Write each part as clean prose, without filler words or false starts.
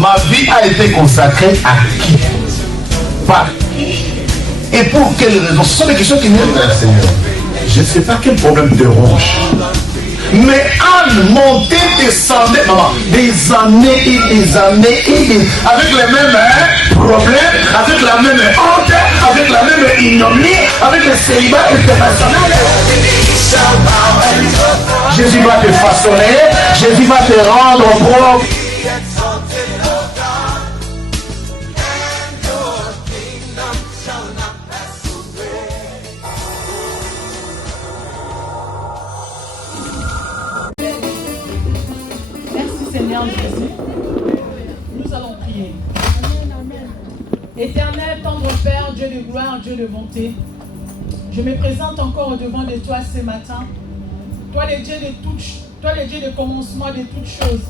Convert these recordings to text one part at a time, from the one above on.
Ma vie a été consacrée à qui? Par qui? Et pour quelles raisons? Ce sont des questions qui viennent vers le Seigneur. Je ne sais pas quel problème te ronge. Mais Anne montait, descendait, maman, des années et des années et des... avec les mêmes problèmes, avec la même honte, avec la même ignominie, avec le célibat international. Jésus va te façonner, Jésus va te rendre propre. Seigneur Jésus, nous allons prier. Éternel, tendre Père, Dieu de gloire, Dieu de bonté, je me présente encore au-devant de toi ce matin. Toi le Dieu de toutes, toi le Dieu de commencement de toutes choses.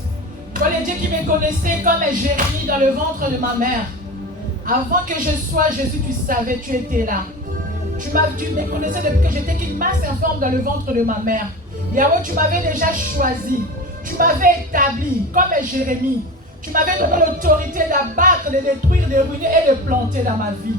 Toi le Dieu qui me connaissait comme Jérémie dans le ventre de ma mère. Avant que je sois Jésus, tu savais, tu étais là. Tu me connaissais depuis que j'étais qu'une masse informe dans le ventre de ma mère. Yahweh, tu m'avais déjà choisi. Tu m'avais établi comme Jérémie. Tu m'avais donné l'autorité d'abattre, de détruire, de ruiner et de planter dans ma vie.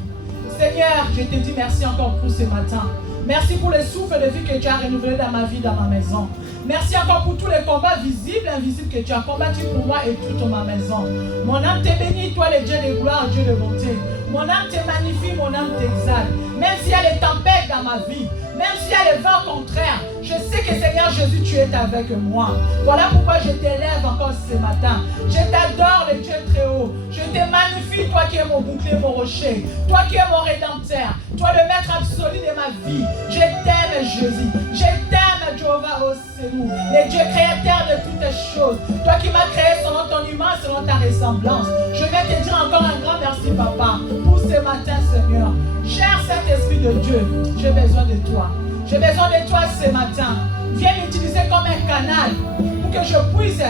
Seigneur, je te dis merci encore pour ce matin. Merci pour le souffle de vie que tu as renouvelé dans ma vie, dans ma maison. Merci encore pour tous les combats visibles et invisibles que tu as combattus pour moi et toute ma maison. Mon âme te bénit, toi le Dieu de gloire, Dieu de bonté. Mon âme te magnifie, mon âme t'exalte. Même s'il y a des tempêtes dans ma vie, même s'il y a des vents contraires, je sais que Seigneur Jésus, tu es avec moi. Voilà pourquoi je t'élève encore ce matin. Je t'adore, le Dieu très haut. Je te magnifie, toi qui es mon bouclier, mon rocher. Toi qui es mon rédempteur. Toi le maître absolu de ma vie. Je t'aime, Jésus. Je t'aime, Jéhovah Ossénou, le Dieu créateur de toutes les choses. Toi qui m'as créé selon ton image, selon ta ressemblance. Je vais te dire encore un grand merci, Papa, pour ce matin, Seigneur. Cher Saint-Esprit de Dieu, j'ai besoin de toi. J'ai besoin de toi ce matin. Viens m'utiliser comme un canal pour que je puisse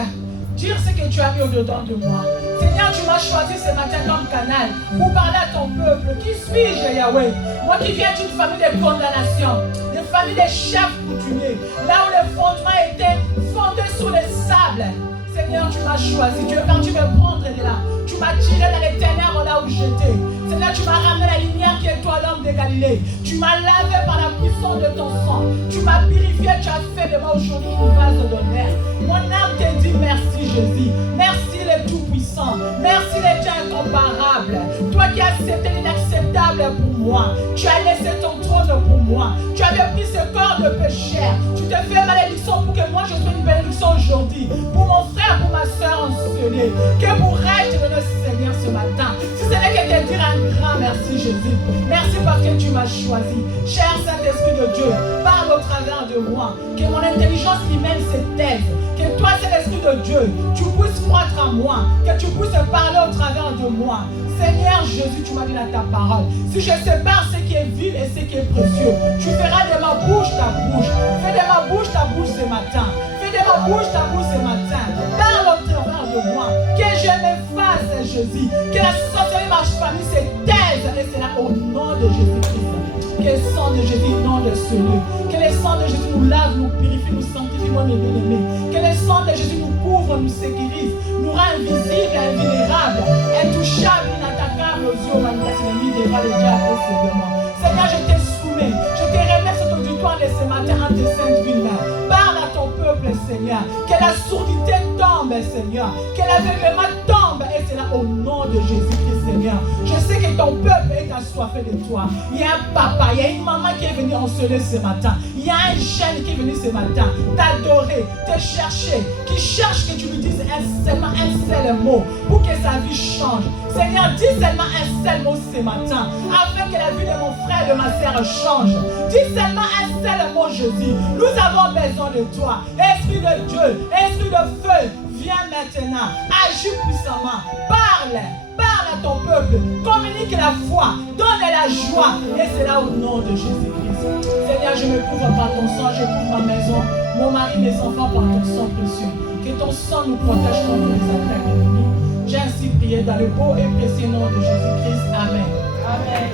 dire ce que tu as mis au-dedans de moi. Seigneur, tu m'as choisi ce matin comme canal pour parler à ton peuple. Qui suis-je, Yahweh? Moi qui viens d'une famille de condamnation, d'une famille de chefs coutumiers, là où les fondements étaient fondés sur le sable. Seigneur, tu m'as choisi. Dieu, quand tu me prendre de là, tu m'as tiré dans les ténèbres là où j'étais. Seigneur, tu m'as ramené la lumière qui est toi, l'homme de Galilée. Tu m'as lavé par la puissance de ton sang. Tu m'as purifié, tu as fait de moi aujourd'hui une vase d'honneur. Mon âme te dit merci, Jésus. Merci le Tout-Puissant. Merci le Dieu incomparable. Toi qui as accepté l'inacceptable pour moi. Tu as laissé ton trône pour moi. Tu avais pris ce corps de pécheur. Tu te fais malédiction pour que moi je sois une bénédiction aujourd'hui. Pour mon frère, pour ma soeur enseignée. Que pourrais-je te donner, Seigneur, ce matin? Si ce n'est que te dire un grand merci, Jésus. Merci parce que tu m'as choisi. Cher Saint-Esprit de Dieu, parle au travers de moi. Que mon intelligence humaine se taise. Que toi, Saint-Esprit de Dieu, tu puisses croître en moi. Que tu puisses parler au travers de moi. Seigneur Jésus, tu m'as dit dans ta parole. Si je sépare ce qui est vil et ce qui est précieux, tu feras de ma bouche ta bouche. Fais de ma bouche ta bouche ce matin. Fais de ma bouche ta bouche ce matin. Parle au travers de moi. Que je m'efface, Jésus. Que la sorcellerie de ma famille se taise. Et c'est là au nom de Jésus-Christ. Que le sang de Jésus inonde ce lieu. Que le sang de Jésus nous lave, nous purifie, nous sanctifie, moi mes bien-aimés. Que le sang de Jésus nous couvre, nous sécurise, nous rend invisibles, invulnérables, intouchables, inattaquables aux yeux, manifestes ennemis devant le diable et ses démons. Seigneur, je te soumets, je te remercie ton auditoire de ce matin en tes saintes villes. Parle à ton peuple, Seigneur. Que la sourdité tombe, Seigneur. Que l'aveuglement tombe, et c'est là au nom de Jésus-Christ, Seigneur. Je sais que ton peuple est assoiffé de toi. Il y a un papa, il y a une maman qui est venue ensoleiller ce matin. Il y a un jeune qui est venu ce matin t'adorer, te chercher, qui cherche que tu lui dises seulement un seul mot pour que sa vie change. Seigneur, dis seulement un seul mot ce matin afin que la vie de mon frère et de ma sœur change. Dis seulement un seul mot, Jésus. Nous avons besoin de toi. Esprit de Dieu, esprit de feu, viens maintenant, agis puissamment, parle à ton peuple, communique la foi, donne la joie, et c'est là au nom de Jésus-Christ. Seigneur, je me couvre par ton sang, je couvre ma maison, mon mari, mes enfants par ton sang précieux. Que ton sang nous protège contre les attaques ennemies. J'ai ainsi prié dans le beau et précieux nom de Jésus-Christ. Amen. Amen.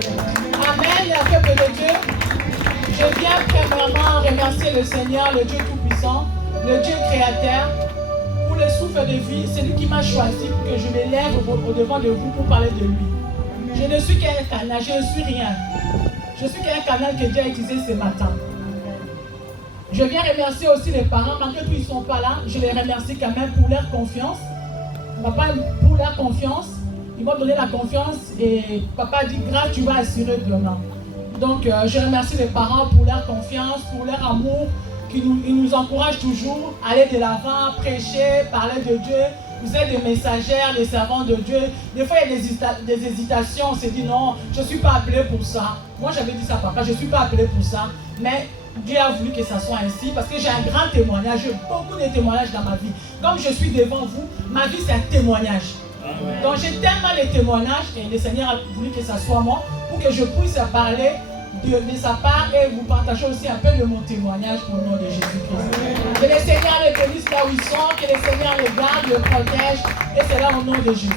Amen, peuple de Dieu. Je viens premièrement remercier le Seigneur, le Dieu Tout-Puissant, le Dieu Créateur, pour le souffle souffle de vie, c'est lui qui m'a choisi pour que je m'élève au devant de vous pour parler de lui. Je ne suis qu'un canal, je ne suis rien. Je suis qu'un canal que Dieu a utilisé ce matin. Je viens remercier aussi les parents, malgré tout ils ne sont pas là, je les remercie quand même pour leur confiance. Papa, pour leur confiance, ils m'ont donné la confiance et papa a dit, grâce, tu vas assurer demain. Donc je remercie les parents pour leur confiance, pour leur amour, ils nous encouragent toujours à aller de l'avant, prêcher, parler de Dieu. Vous êtes des messagères, des servants de Dieu. Des fois, il y a des hésitations. On s'est dit non, je ne suis pas appelé pour ça. Moi, j'avais dit ça à papa, je ne suis pas appelé pour ça. Mais Dieu a voulu que ça soit ainsi parce que j'ai un grand témoignage. J'ai beaucoup de témoignages dans ma vie. Comme je suis devant vous, ma vie, c'est un témoignage. Amen. Donc, j'ai tellement les témoignages et le Seigneur a voulu que ça soit moi pour que je puisse parler de sa part et vous partager aussi un peu de mon témoignage au nom de Jésus-Christ. Que le Seigneur les bénisse là où ils sont, que le Seigneur les garde, les protège, et c'est là au nom de Jésus.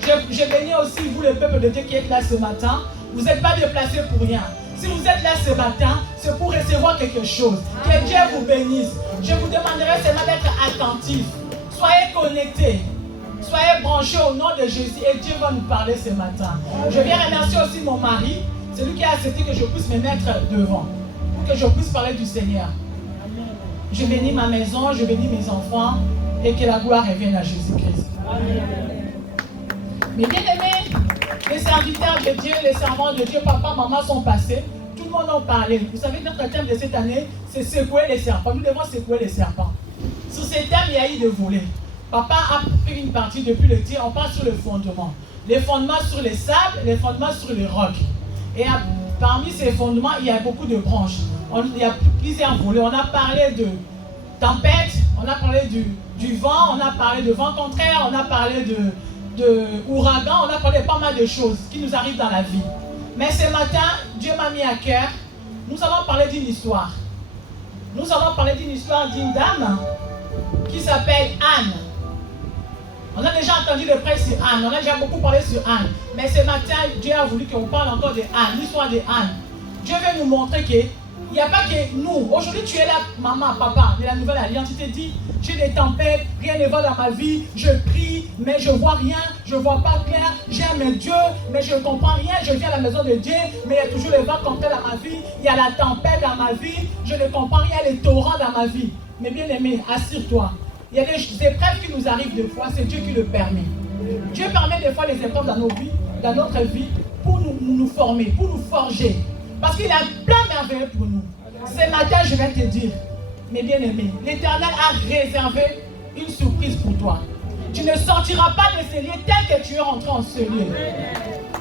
Je bénis aussi vous, le peuple de Dieu qui êtes là ce matin. Vous n'êtes pas déplacés pour rien. Si vous êtes là ce matin, c'est pour recevoir quelque chose. Que Dieu vous bénisse. Je vous demanderai seulement d'être attentifs. Soyez connectés. Soyez branchés au nom de Jésus et Dieu va nous parler ce matin. Je viens remercier aussi mon mari. C'est lui qui a accepté que je puisse me mettre devant, pour que je puisse parler du Seigneur. Je bénis ma maison, je bénis mes enfants, et que la gloire revienne à Jésus-Christ. Mais bien aimés, les serviteurs de Dieu, les servants de Dieu, papa, maman sont passés. Tout le monde en parlait. Vous savez, notre thème de cette année, c'est secouer les serpents. Nous devons secouer les serpents. Sur ces thèmes, il y a eu des volets. Papa a pris une partie depuis le tir, on parle sur le fondement. Les fondements sur les sables, les fondements sur les rocs. Et parmi ces fondements, il y a beaucoup de branches. Il y a plusieurs volets. On a parlé de tempête, on a parlé du vent, on a parlé de vent contraire, on a parlé de ouragan, on a parlé de pas mal de choses qui nous arrivent dans la vie. Mais ce matin, Dieu m'a mis à cœur, nous allons parler d'une histoire. Nous allons parler d'une histoire d'une dame qui s'appelle Anne. On a déjà entendu le prêche sur Anne, on a déjà beaucoup parlé sur Anne. Mais ce matin, Dieu a voulu qu'on parle encore de Anne, l'histoire de Anne. Dieu veut nous montrer qu'il n'y a pas que nous. Aujourd'hui, tu es là, maman, papa, de la nouvelle alliance. Tu te dis, j'ai des tempêtes, rien ne va dans ma vie. Je prie, mais je ne vois rien, je ne vois pas clair. J'aime Dieu, mais je ne comprends rien. Je viens à la maison de Dieu, mais il y a toujours les vents contraires dans ma vie. Il y a la tempête dans ma vie. Je ne comprends rien, les torrents dans ma vie. Mais bien aimé, assure-toi. Il y a des épreuves qui nous arrivent des fois, c'est Dieu qui le permet. Dieu permet des fois les épreuves dans nos vies, dans notre vie, pour nous former, pour nous forger. Parce qu'il a plein de merveilles pour nous. Ce matin, je vais te dire, mes bien-aimés, l'Éternel a réservé une surprise pour toi. Tu ne sortiras pas de ce lieu tel que tu es rentré en ce lieu.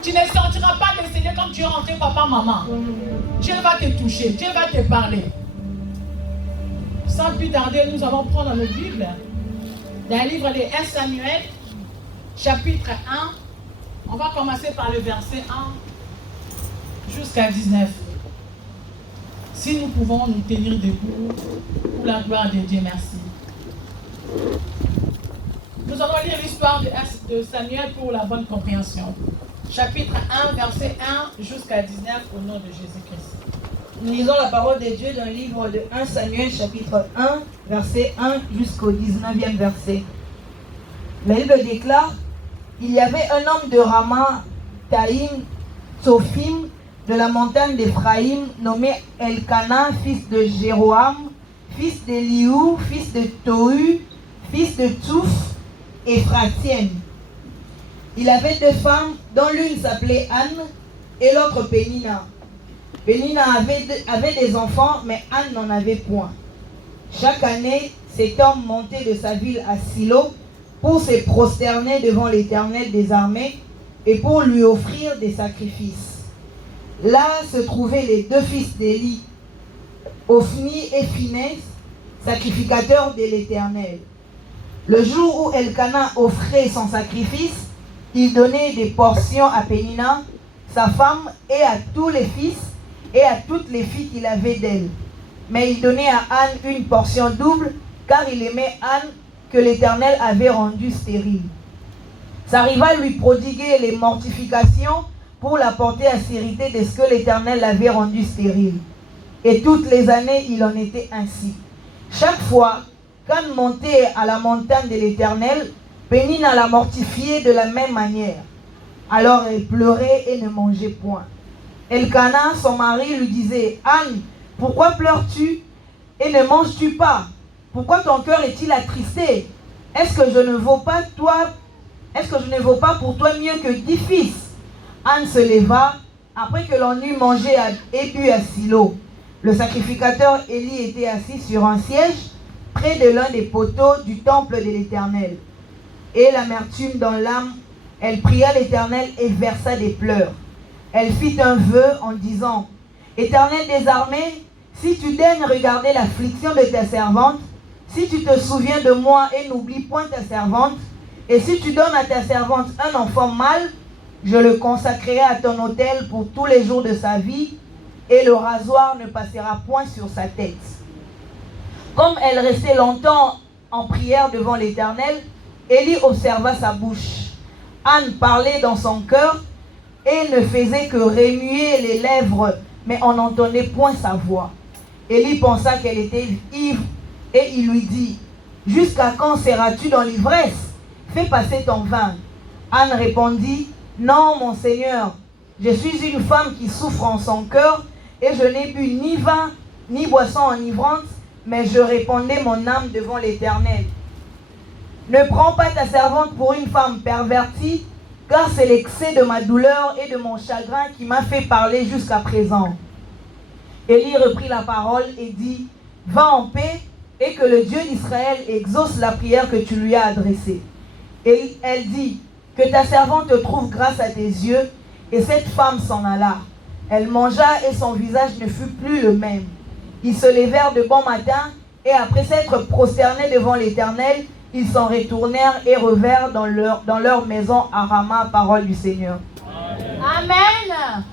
Tu ne sortiras pas de ce lieu comme tu es rentré, papa, maman. Dieu va te toucher, Dieu va te parler. Sans plus tarder, nous allons prendre notre Bible dans le livre de 1 Samuel, chapitre 1. On va commencer par le verset 1 jusqu'à 19. Si nous pouvons nous tenir debout pour la gloire de Dieu, merci. Nous allons lire l'histoire de Samuel pour la bonne compréhension. Chapitre 1, verset 1 jusqu'à 19 au nom de Jésus-Christ. Nous lisons la parole de Dieu dans le livre de 1 Samuel, chapitre 1, verset 1 jusqu'au 19e verset. La Bible déclare, il y avait un homme de Rama, Taïm, Tsophim, de la montagne d'Éphraïm, nommé Elkana, fils de Jéroam, fils d'Eliou, fils de Tohu, fils de Touf, Éphratienne. Il avait deux femmes, dont l'une s'appelait Anne et l'autre Pénina. Pénina avait des enfants, mais Anne n'en avait point. Chaque année, cet homme montait de sa ville à Silo pour se prosterner devant l'Éternel des armées et pour lui offrir des sacrifices. Là se trouvaient les deux fils d'Élie, Ophni et Phinès, sacrificateurs de l'Éternel. Le jour où Elkana offrait son sacrifice, il donnait des portions à Pénina, sa femme, et à tous les fils et à toutes les filles qu'il avait d'elle. Mais il donnait à Anne une portion double, car il aimait Anne que l'Éternel avait rendue stérile. Ça arriva à lui prodiguer les mortifications pour la porter à sérité de ce que l'Éternel l'avait rendue stérile. Et toutes les années, il en était ainsi. Chaque fois Qu'Anne montait à la montagne de l'Éternel, Pénina la mortifiait de la même manière. Alors elle pleurait et ne mangeait point. Elkana, son mari, lui disait, Anne, pourquoi pleures-tu et ne manges-tu pas? Pourquoi ton cœur est-il attristé? Est-ce que je ne vaux pas pour toi mieux que 10 fils? Anne se leva, après que l'on eut mangé et bu à Silo. Le sacrificateur Élie était assis sur un siège, près de l'un des poteaux du temple de l'Éternel. Et l'amertume dans l'âme, elle pria l'Éternel et versa des pleurs. Elle fit un vœu en disant, Éternel des armées, si tu daignes regarder l'affliction de ta servante, si tu te souviens de moi et n'oublies point ta servante, et si tu donnes à ta servante un enfant mâle, je le consacrerai à ton autel pour tous les jours de sa vie, et le rasoir ne passera point sur sa tête. Comme elle restait longtemps en prière devant l'Éternel, Élie observa sa bouche. Anne parlait dans son cœur et ne faisait que remuer les lèvres, mais on n'entendait point sa voix. Élie pensa qu'elle était ivre et il lui dit, « Jusqu'à quand seras-tu dans l'ivresse? Fais passer ton vin. » Anne répondit, « Non, mon Seigneur, je suis une femme qui souffre en son cœur et je n'ai bu ni vin ni boisson enivrante, mais je répandais mon âme devant l'Éternel. Ne prends pas ta servante pour une femme pervertie, car c'est l'excès de ma douleur et de mon chagrin qui m'a fait parler jusqu'à présent. » Élie reprit la parole et dit, « Va en paix et que le Dieu d'Israël exauce la prière que tu lui as adressée. » Et elle dit, « Que ta servante trouve grâce à tes yeux. » Et cette femme s'en alla. Elle mangea et son visage ne fut plus le même. Ils se levèrent de bon matin et après s'être prosternés devant l'Éternel, ils s'en retournèrent et revinrent dans leur maison à Rama, parole du Seigneur. Amen. Amen.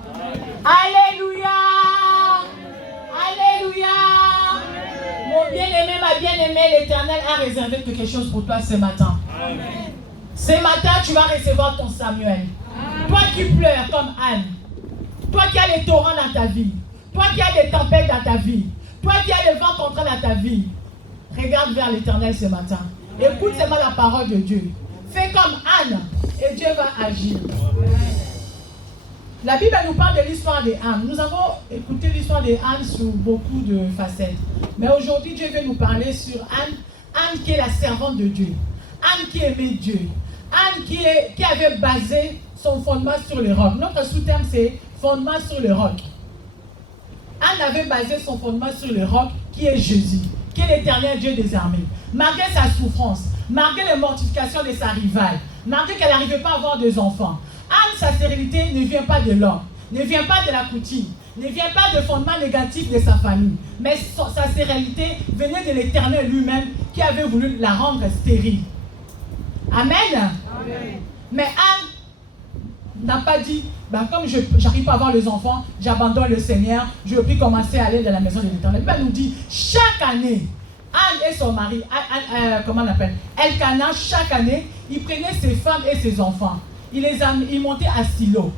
Alléluia. Alléluia. Mon bien-aimé, ma bien-aimée, l'Éternel a réservé quelque chose pour toi ce matin. Amen. Ce matin, tu vas recevoir ton Samuel. Amen. Toi qui pleures comme Anne. Toi qui as les torrents dans ta vie. Toi qui as des tempêtes dans ta vie. Toi qui as le vent contraire dans ta vie. Regarde vers l'Éternel ce matin. Écoute seulement la parole de Dieu. Fais comme Anne et Dieu va agir. La Bible nous parle de l'histoire de Anne. Nous avons écouté l'histoire de Anne sous beaucoup de facettes. Mais aujourd'hui, Dieu veut nous parler sur Anne. Anne qui est la servante de Dieu. Anne qui aimait Dieu. Anne qui avait basé son fondement sur le roc. Notre sous-terme, c'est fondement sur le roc. Anne avait basé son fondement sur le roc qui est Jésus, qui est l'Éternel Dieu des armées. Malgré sa souffrance, malgré les mortifications de sa rivale, malgré qu'elle n'arrivait pas à avoir des enfants, Anne, sa sérénité ne vient pas de l'homme, ne vient pas de la coutume, ne vient pas de fondement négatif de sa famille, mais sa sérénité venait de l'Éternel lui-même qui avait voulu la rendre stérile. Amen. Amen. Mais Anne n'a pas dit, comme je n'arrive pas à avoir les enfants, j'abandonne le Seigneur, je veux plus commencer à aller dans la maison de l'Éternel. Elle nous dit, chaque année, Anne et son mari, comment on appelle, Elkana, chaque année, il prenait ses femmes et ses enfants. Il montait à Silo.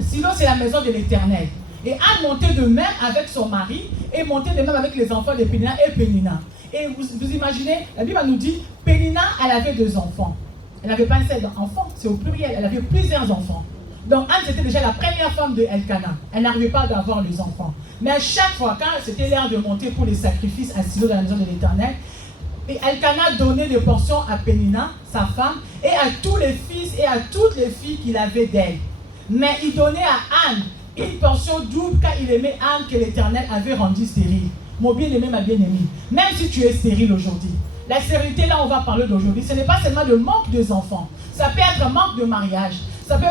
Silo, c'est la maison de l'Éternel. Et Anne montait de même avec son mari et montait de même avec les enfants de Pénina et Pénina. Et vous imaginez, la Bible nous dit, Pénina, elle avait 2 enfants. Elle n'avait pas un seul enfant, c'est au pluriel, elle avait plusieurs enfants. Donc Anne, c'était déjà la première femme de Elkana. Elle n'arrivait pas à avoir les enfants. Mais à chaque fois, quand c'était l'heure de monter pour les sacrifices à Silo dans la maison de l'Éternel, Elkana donnait des portions à Pénina, sa femme, et à tous les fils et à toutes les filles qu'il avait d'elle. Mais il donnait à Anne une portion double car il aimait Anne que l'Éternel avait rendue stérile. Mon bien-aimé, ma bien-aimée, même si tu es stérile aujourd'hui, la stérilité, là on va parler d'aujourd'hui, ce n'est pas seulement le manque des enfants. Ça peut être un manque de mariage, ça peut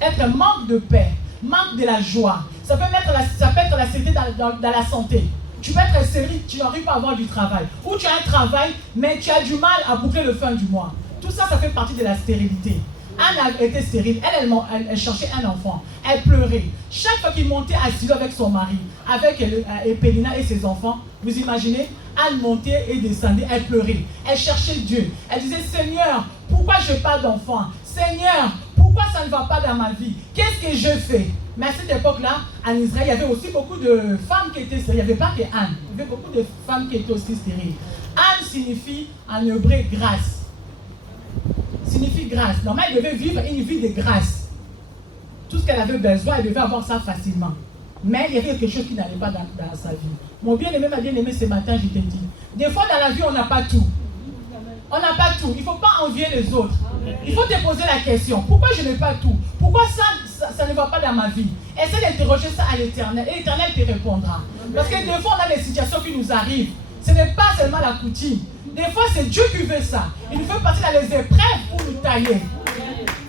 être un manque de paix, manque de la joie. Ça peut être la stérilité dans la santé. Tu peux être stérile, tu n'arrives pas à avoir du travail. Ou tu as un travail, mais tu as du mal à boucler le fin du mois. Tout ça, ça fait partie de la stérilité. Anne était stérile, elle cherchait un enfant, elle pleurait. Chaque fois qu'il montait à Silo avec son mari, avec Pénina et ses enfants, vous imaginez, Anne montait et descendait, elle pleurait, elle cherchait Dieu. Elle disait, Seigneur, pourquoi je n'ai pas d'enfant? Seigneur, pourquoi ça ne va pas dans ma vie? Qu'est-ce que je fais? Mais à cette époque-là, en Israël, il y avait aussi beaucoup de femmes qui étaient stériles. Il n'y avait pas que Anne, il y avait beaucoup de femmes qui étaient aussi stériles. Anne signifie en hébreu grâce. Signifie grâce. Normalement, elle devait vivre une vie de grâce. Tout ce qu'elle avait besoin, elle devait avoir ça facilement. Mais il y avait quelque chose qui n'allait pas dans sa vie. Mon bien-aimé, ma bien-aimée, ce matin, je t'ai dit. Des fois, dans la vie, on n'a pas tout. On n'a pas tout. Il ne faut pas envier les autres. Il faut te poser la question. Pourquoi je n'ai pas tout? Pourquoi ça ne va pas dans ma vie? Essaie d'interroger ça à l'Éternel. Et l'Éternel te répondra. Parce que des fois, on a des situations qui nous arrivent. Ce n'est pas seulement la coutume. Des fois, c'est Dieu qui veut ça. Il nous fait passer dans les épreuves pour nous tailler.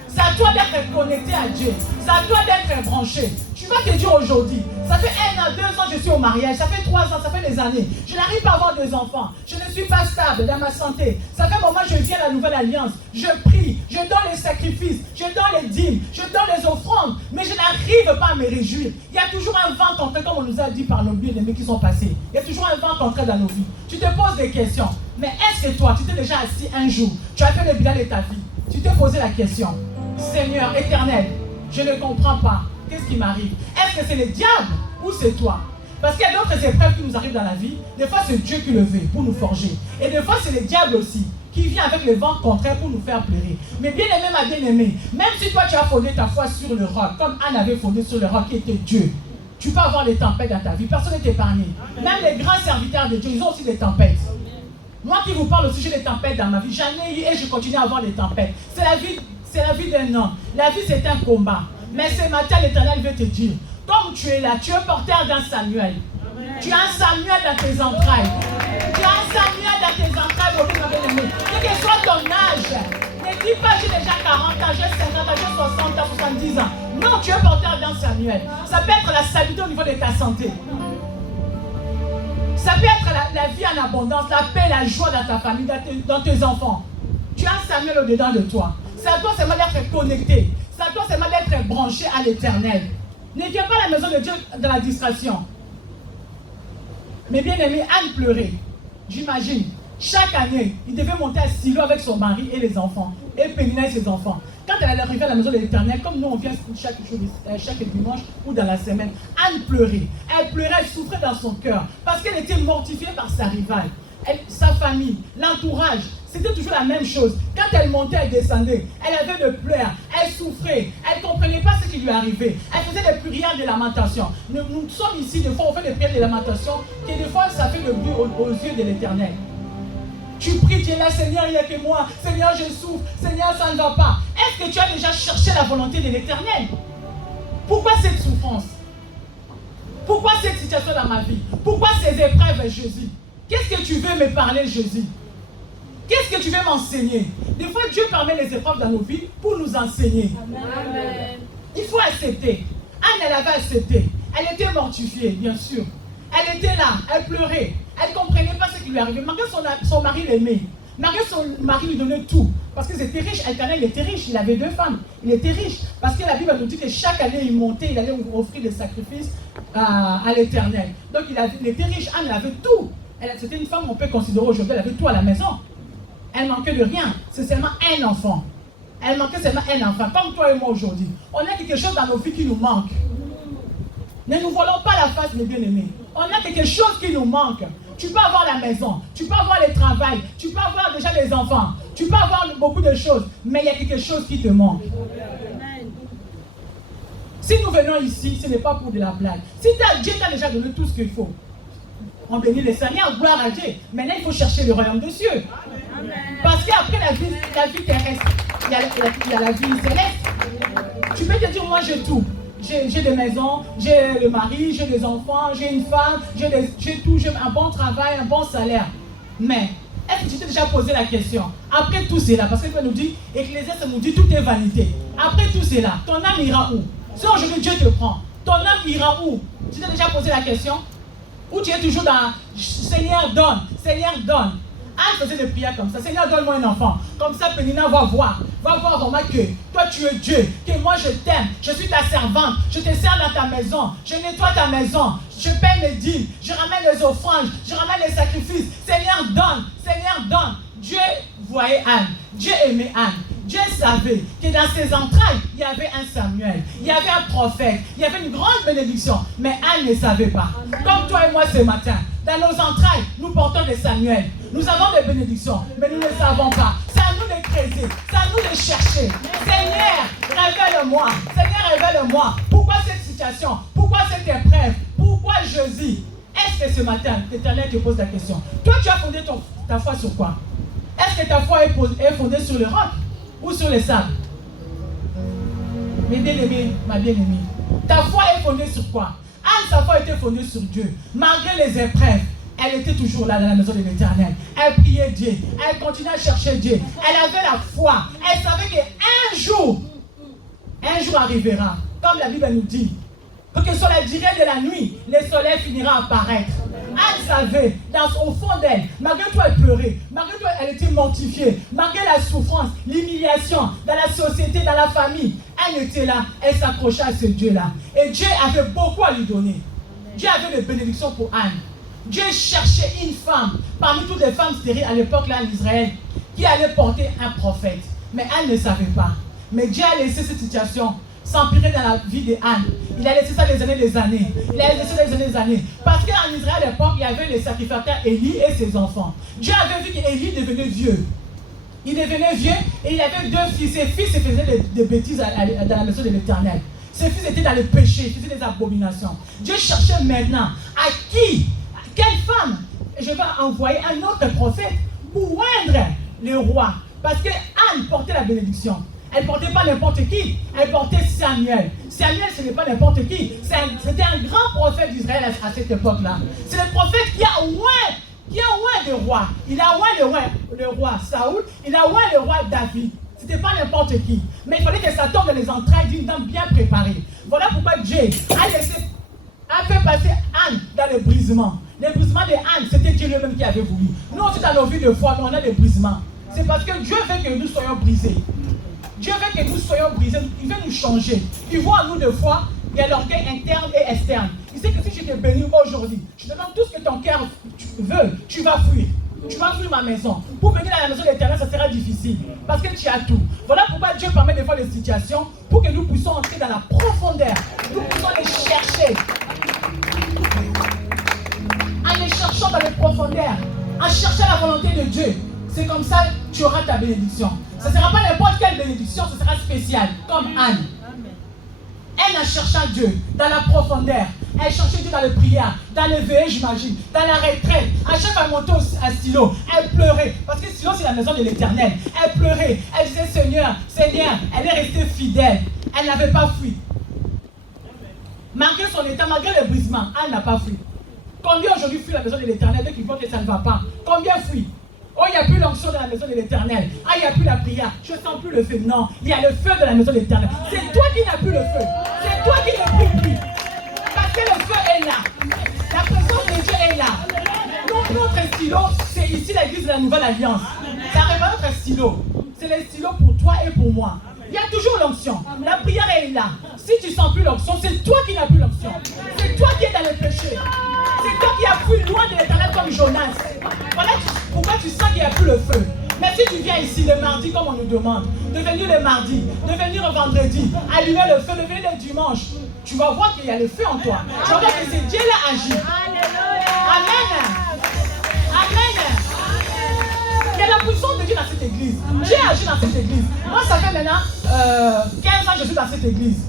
C'est à toi d'être connecté à Dieu. C'est à toi d'être branché. Tu vas te dire aujourd'hui, ça fait 1 an, 2 ans, je suis au mariage. Ça fait 3 ans, ça fait des années. Je n'arrive pas à avoir des enfants. Je ne suis pas stable dans ma santé. Ça fait un moment que je viens à la nouvelle alliance. Je prie, je donne les sacrifices, je donne les dîmes, je donne les offrandes. Mais je n'arrive pas à me réjouir. Il y a toujours un vent contraire, comme on nous a dit par nos bien-aimés qui sont passés. Il y a toujours un vent contraire dans nos vies. Tu te poses des questions. Mais est-ce que toi, tu t'es déjà assis un jour, tu as fait le bilan de ta vie, tu t'es posé la question, Seigneur éternel, je ne comprends pas. Qu'est-ce qui m'arrive? Est-ce que c'est le diable ou c'est toi? Parce qu'il y a d'autres épreuves qui nous arrivent dans la vie. Des fois, c'est Dieu qui le veut pour nous forger. Et des fois, c'est le diable aussi qui vient avec le vent contraire pour nous faire pleurer. Mais bien aimé, ma bien-aimée, même si toi, tu as fondé ta foi sur le roc, comme Anne avait fondé sur le roc qui était Dieu, tu peux avoir des tempêtes dans ta vie. Personne n'est épargné. Même les grands serviteurs de Dieu, ils ont aussi des tempêtes. Moi qui vous parle aussi, j'ai des tempêtes dans ma vie. J'en ai eu et je continue à avoir des tempêtes. C'est la vie d'un homme. La vie, c'est un combat. Mais ce matin, l'Éternel veut te dire, comme tu es là, tu es porteur d'un Samuel. Amen. Tu as un Samuel dans tes entrailles. Tu as un Samuel dans tes entrailles, mon bien-aimé. Quel que soit ton âge, ne dis pas j'ai déjà 40 ans, j'ai 50 ans, j'ai 60 ans, 70 ans. Non, tu es porteur d'un Samuel. Ça peut être la stabilité au niveau de ta santé. Ça peut être la vie en abondance, la paix, la joie dans ta famille, dans tes enfants. Tu as un Samuel au-dedans de toi. C'est à toi seulement d'être connecté. C'est à toi seulement d'être branché à l'Éternel. Ne viens pas à la maison de Dieu dans la distraction. Mais bien aimé, Anne pleurait. J'imagine. Chaque année, il devait monter à Silo avec son mari et les enfants. Et Pénina et ses enfants. Quand elle arrivait à la maison de l'Éternel, comme nous on vient chaque dimanche ou dans la semaine, Anne pleurait. Elle pleurait, elle souffrait dans son cœur. Parce qu'elle était mortifiée par sa rivale. Sa famille, l'entourage, c'était toujours la même chose. Quand elle montait, elle descendait. Elle avait de pleurs, elle souffrait, elle ne comprenait pas ce qui lui arrivait. Elle faisait des prières de lamentation. Nous sommes ici, des fois on fait des prières de lamentation, et des fois ça fait le bruit aux yeux de l'Éternel. Tu pries, tu es là, Seigneur, il n'y a que moi. Seigneur, je souffre. Seigneur, ça ne va pas. Est-ce que tu as déjà cherché la volonté de l'Éternel? Pourquoi cette souffrance? Pourquoi cette situation dans ma vie? Pourquoi ces épreuves, Jésus? Qu'est-ce que tu veux me parler, Jésus? Qu'est-ce que tu veux m'enseigner? Des fois, Dieu permet les épreuves dans nos vies pour nous enseigner. Amen. Il faut accepter. Anne, elle avait accepté. Elle était mortifiée, bien sûr. Elle était là, elle pleurait. Elle ne comprenait pas ce qui lui arrivait. Malgré son mari l'aimait. Malgré son mari lui donnait tout. Parce qu'ils étaient riches. Elkanah, il était riche. Il avait 2 femmes. Il était riche. Parce que la Bible nous dit que chaque année, il montait, il allait offrir des sacrifices à l'Éternel. Donc, il était riche. Anne, elle avait tout. C'était une femme qu'on peut considérer aujourd'hui. Elle avait tout à la maison. Elle manquait de rien. C'est seulement un enfant. Elle manquait seulement un enfant. Comme toi et moi aujourd'hui. On a quelque chose dans nos vies qui nous manque. Ne nous volons pas la face, mes bien-aimés. On a quelque chose qui nous manque. Tu peux avoir la maison, tu peux avoir le travail, tu peux avoir déjà les enfants, tu peux avoir beaucoup de choses, mais il y a quelque chose qui te manque. Si nous venons ici, ce n'est pas pour de la blague. Si Dieu t'a déjà donné tout ce qu'il faut, on bénit le Seigneur, gloire à Dieu. Maintenant, il faut chercher le royaume des cieux. Parce qu'après la vie terrestre, il y a la vie céleste. Tu peux te dire, moi j'ai tout. J'ai des maisons, j'ai le mari, j'ai des enfants, j'ai une femme, j'ai tout, j'ai un bon travail, un bon salaire. Mais, est-ce que tu t'es déjà posé la question? Après tout cela, parce que nous dit, Ecclésiaste nous dit, tout est vanité. Après tout cela, ton âme ira où? Si aujourd'hui Dieu te prend, ton âme ira où? Tu t'es déjà posé la question? Ou tu es toujours dans, Seigneur donne, Seigneur donne. Anne faisait des prières comme ça. Seigneur, donne-moi un enfant. Comme ça, Pénina va voir vraiment que toi, tu es Dieu, que moi, je t'aime. Je suis ta servante. Je te sers dans ta maison. Je nettoie ta maison. Je paie mes dîmes. Je ramène les offrandes. Je ramène les sacrifices. Seigneur, donne. Seigneur, donne. Dieu voyait Anne. Dieu aimait Anne. Dieu savait que dans ses entrailles, il y avait un Samuel, il y avait un prophète, il y avait une grande bénédiction. Mais Anne ne savait pas. Comme toi et moi ce matin, dans nos entrailles, nous portons des Samuels. Nous avons des bénédictions, mais nous ne les savons pas. C'est à nous de creuser, c'est à nous de chercher. Seigneur, révèle-moi. Seigneur, révèle-moi. Pourquoi cette situation? Pourquoi cette épreuve? Pourquoi Jésus? Est-ce que ce matin, l'Éternel te pose la question? Toi, tu as fondé ta foi sur quoi? Est-ce que ta foi est fondée sur le roc ou sur les sables? Mes bien-aimés, ma bien-aimée, ta foi est fondée sur quoi? Anne, sa foi était fondée sur Dieu. Malgré les épreuves, elle était toujours là dans la maison de l'Éternel. Elle priait Dieu. Elle continuait à chercher Dieu. Elle avait la foi. Elle savait qu'un jour arrivera. Comme la Bible nous dit, pour que sur la durée de la nuit, le soleil finira à apparaître. Anne savait, au fond d'elle, malgré tout elle pleurait, malgré tout elle était mortifiée, malgré la souffrance, l'humiliation dans la société, dans la famille, elle était là, elle s'accrochait à ce Dieu-là. Et Dieu avait beaucoup à lui donner. Dieu avait des bénédictions pour Anne. Dieu cherchait une femme, parmi toutes les femmes stériles à l'époque là en Israël, qui allait porter un prophète. Mais Anne ne savait pas. Mais Dieu a laissé cette situation s'empirer dans la vie de Anne. Il a laissé ça des années. Il a laissé ça des années. Parce qu'en Israël à l'époque, il y avait le sacrificateur Élie et ses enfants. Dieu avait vu qu'Élie devenait vieux. Il devenait vieux et il avait 2 fils. Ses fils faisaient des bêtises dans la maison de l'Éternel. Ses fils étaient dans le péché, ils faisaient des abominations. Dieu cherchait maintenant à quelle femme je vais envoyer un autre prophète pour oindre le roi. Parce que Anne portait la bénédiction. Elle ne portait pas n'importe qui, elle portait Samuel. Samuel, ce n'est pas n'importe qui. C'était un grand prophète d'Israël à cette époque-là. C'est le prophète qui a oint le roi. Il a oint le roi Saoul, il a oint le roi David. Ce n'était pas n'importe qui. Mais il fallait que ça tombe dans les entrailles d'une dame bien préparée. Voilà pourquoi Dieu a fait passer Anne dans le brisement. Le brisement de Anne, c'était Dieu lui-même qui avait voulu. Nous aussi, dans nos vies de foi, on a des brisements. C'est parce que Dieu veut que nous soyons brisés. Dieu veut que nous soyons brisés, il veut nous changer. Il voit en nous de foi, il y a l'orgueil interne et externe. Il sait que si je te bénis aujourd'hui, je te donne tout ce que ton cœur veut, tu vas fuir. Tu vas fuir ma maison. Pour venir à la maison de l'Éternel, ça sera difficile. Parce que tu as tout. Voilà pourquoi Dieu permet des fois des situations pour que nous puissions entrer dans la profondeur. Nous puissions les chercher. En les cherchant dans les profondeurs, en cherchant la volonté de Dieu, c'est comme ça que tu auras ta bénédiction. Ce ne sera pas n'importe quelle bénédiction, ce sera spécial, comme Anne. Elle a cherché Dieu dans la profondeur. Elle cherchait Dieu dans les prières, dans les veillées, j'imagine, dans la retraite. À chaque fois, elle montait à Silo, elle pleurait. Parce que Silo, c'est la maison de l'Éternel. Elle pleurait. Elle disait, Seigneur, Seigneur. Elle est restée fidèle. Elle n'avait pas fui. Malgré son état, malgré le brisement, elle n'a pas fui. Combien aujourd'hui fuit la maison de l'Éternel dès qu'ils voient que ça ne va pas? Combien fuit? Oh, il n'y a plus l'onction de la maison de l'Éternel. Ah, il n'y a plus la prière. Je ne sens plus le feu. Non, il y a le feu de la maison de l'Éternel. C'est toi qui n'as plus le feu. C'est toi qui ne pries plus. Parce que le feu est là. La présence de Dieu est là. Notre stylo, c'est ici l'église de la Nouvelle Alliance. Ça représente notre stylo. C'est le stylo pour toi et pour moi. Il y a toujours l'onction. La prière est là. Si tu ne sens plus l'onction, c'est toi qui n'as plus l'onction. C'est toi qui es dans le péché. C'est toi qui as fui loin de l'Éternel comme Jonas. Voilà pourquoi tu sens qu'il n'y a plus le feu. Mais si tu viens ici le mardi, comme on nous demande, de venir le mardi, de venir le vendredi, allumer le feu, de venir le dimanche, tu vas voir qu'il y a le feu en toi. Tu vas voir que c'est Dieu là agit. Amen. Amen. Il y a la puissance de Dieu dans cette église. Dieu agit dans cette église. Moi, ça fait maintenant 15 ans que je suis dans cette église.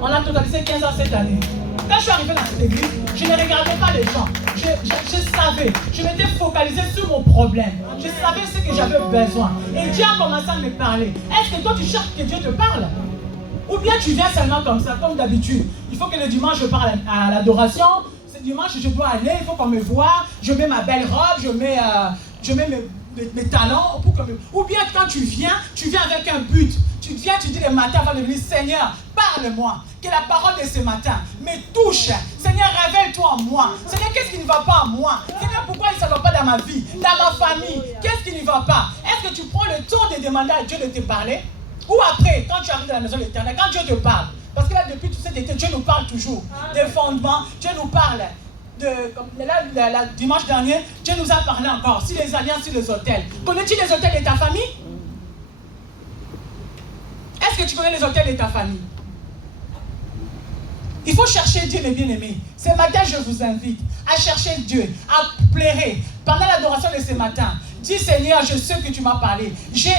On a totalisé 15 ans cette année. Quand je suis arrivé dans cette église, je ne regardais pas les gens. Je savais. Je m'étais focalisé sur mon problème. Je savais ce que j'avais besoin. Et Dieu a commencé à me parler. Est-ce que toi, tu cherches que Dieu te parle? Ou bien tu viens seulement comme ça, comme d'habitude? Il faut que le dimanche, je parle à l'adoration. Ce dimanche, je dois aller. Il faut qu'on me voie. Je mets ma belle robe. Je mets mes talons. Ou bien quand tu viens avec un but. Tu viens, tu dis le matin avant de venir, Seigneur, parle-moi. Que la parole de ce matin me touche. Seigneur, révèle-toi en moi. Seigneur, qu'est-ce qui ne va pas en moi? Seigneur, pourquoi il ne va pas dans ma vie, dans ma famille? Qu'est-ce qui ne va pas? Est-ce que tu prends le temps de demander à Dieu de te parler? Ou après, quand tu arrives dans la maison de l'Éternel, quand Dieu te parle? Parce que là, depuis tout cet été, Dieu nous parle toujours. Des fondements, Dieu nous parle. Dimanche dernier, Dieu nous a parlé encore. Si les alliances, sur les hôtels. Connais-tu les hôtels de ta famille? que tu connais les hôtels de ta famille? Il faut chercher Dieu, mes bien-aimés. Ce matin, je vous invite à chercher Dieu, à pleurer. Pendant l'adoration de ce matin, dis Seigneur, je sais que tu m'as parlé. J'ai